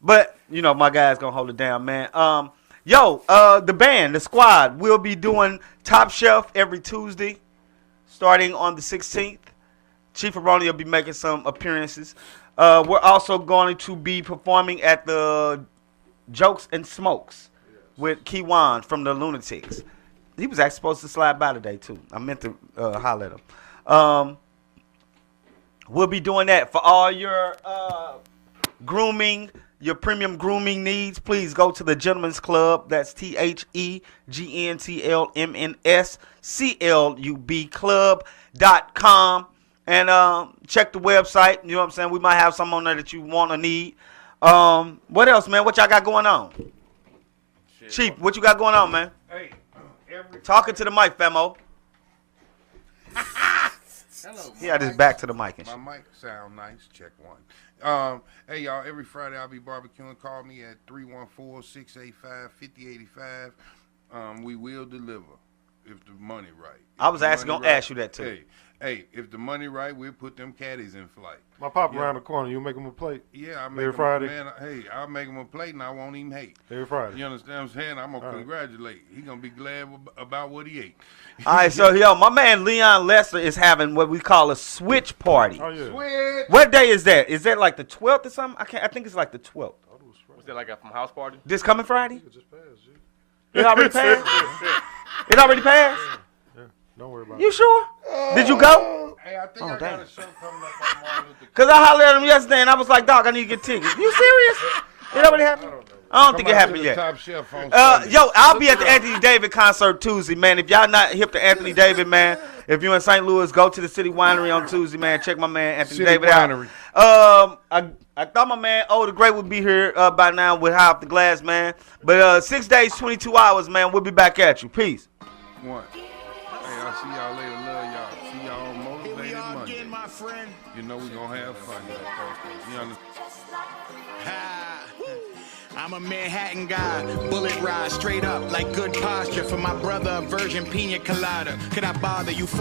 but you know my guy's gonna hold it down, man. The band, the squad, will be doing Top Shelf every Tuesday, starting on the 16th. Chief Aroni will be making some appearances. We're also going to be performing at the Jokes and Smokes with Kiwan from the Lunatics. He was actually supposed to slide by today, too. I meant to holler at him. We'll be doing that for all your grooming, your premium grooming needs. Please go to the Gentleman's Club. That's TheGentlemen's Club.com. And check the website. You know what I'm saying? We might have some on there that you want or need. What else, man? What y'all got going on? Chief, what you got going on, man? Hey, talking to the mic, Famo. Hello. He had his back to the mic and shit. My mic sound nice. Check one. Hey, y'all, every Friday I'll be barbecuing. Call me at 314-685-5085. We will deliver if the money right. I was actually going to ask you that, too. Hey, if the money right, we'll put them caddies in flight. My pop around the corner, you make him a plate? Yeah, I make every him, Friday. Man, I'll make him a plate and I won't even hate. Every Friday. You understand what I'm saying? I'm going to congratulate. He's going to be glad about what he ate. All right, so, my man Leon Lester is having what we call a switch party. Oh, yeah. Switch! What day is that? Is that like the 12th or something? I think it's like the 12th. Was that like a from house party? This coming Friday? It just passed, G. It already passed? It already passed? Yeah, don't worry about it. You sure? Did you go? Hey, I think I got a show coming up on Martin Luther King. Because I hollered at him yesterday and I was like, dog, I need to get tickets. You serious? It already happened? I don't think it happened yet. Top Chef on Sunday. I'll be at the Anthony David concert Tuesday, man. If y'all not hip to Anthony David, man, if you're in St. Louis, go to the City Winery on Tuesday, man. Check my man Anthony City David Winery. out. I thought my man the Great would be here by now with High Off the Glass, man. But 6 days, 22 hours, man. We'll be back at you. Peace. One. Hey, y'all. See y'all later. Love y'all. See y'all on Motivated Monday. Again, my friend. You know we gonna have fun. You understand? I'm a Manhattan guy, bullet ride straight up like good posture for my brother, a virgin pina colada. Could I bother you for?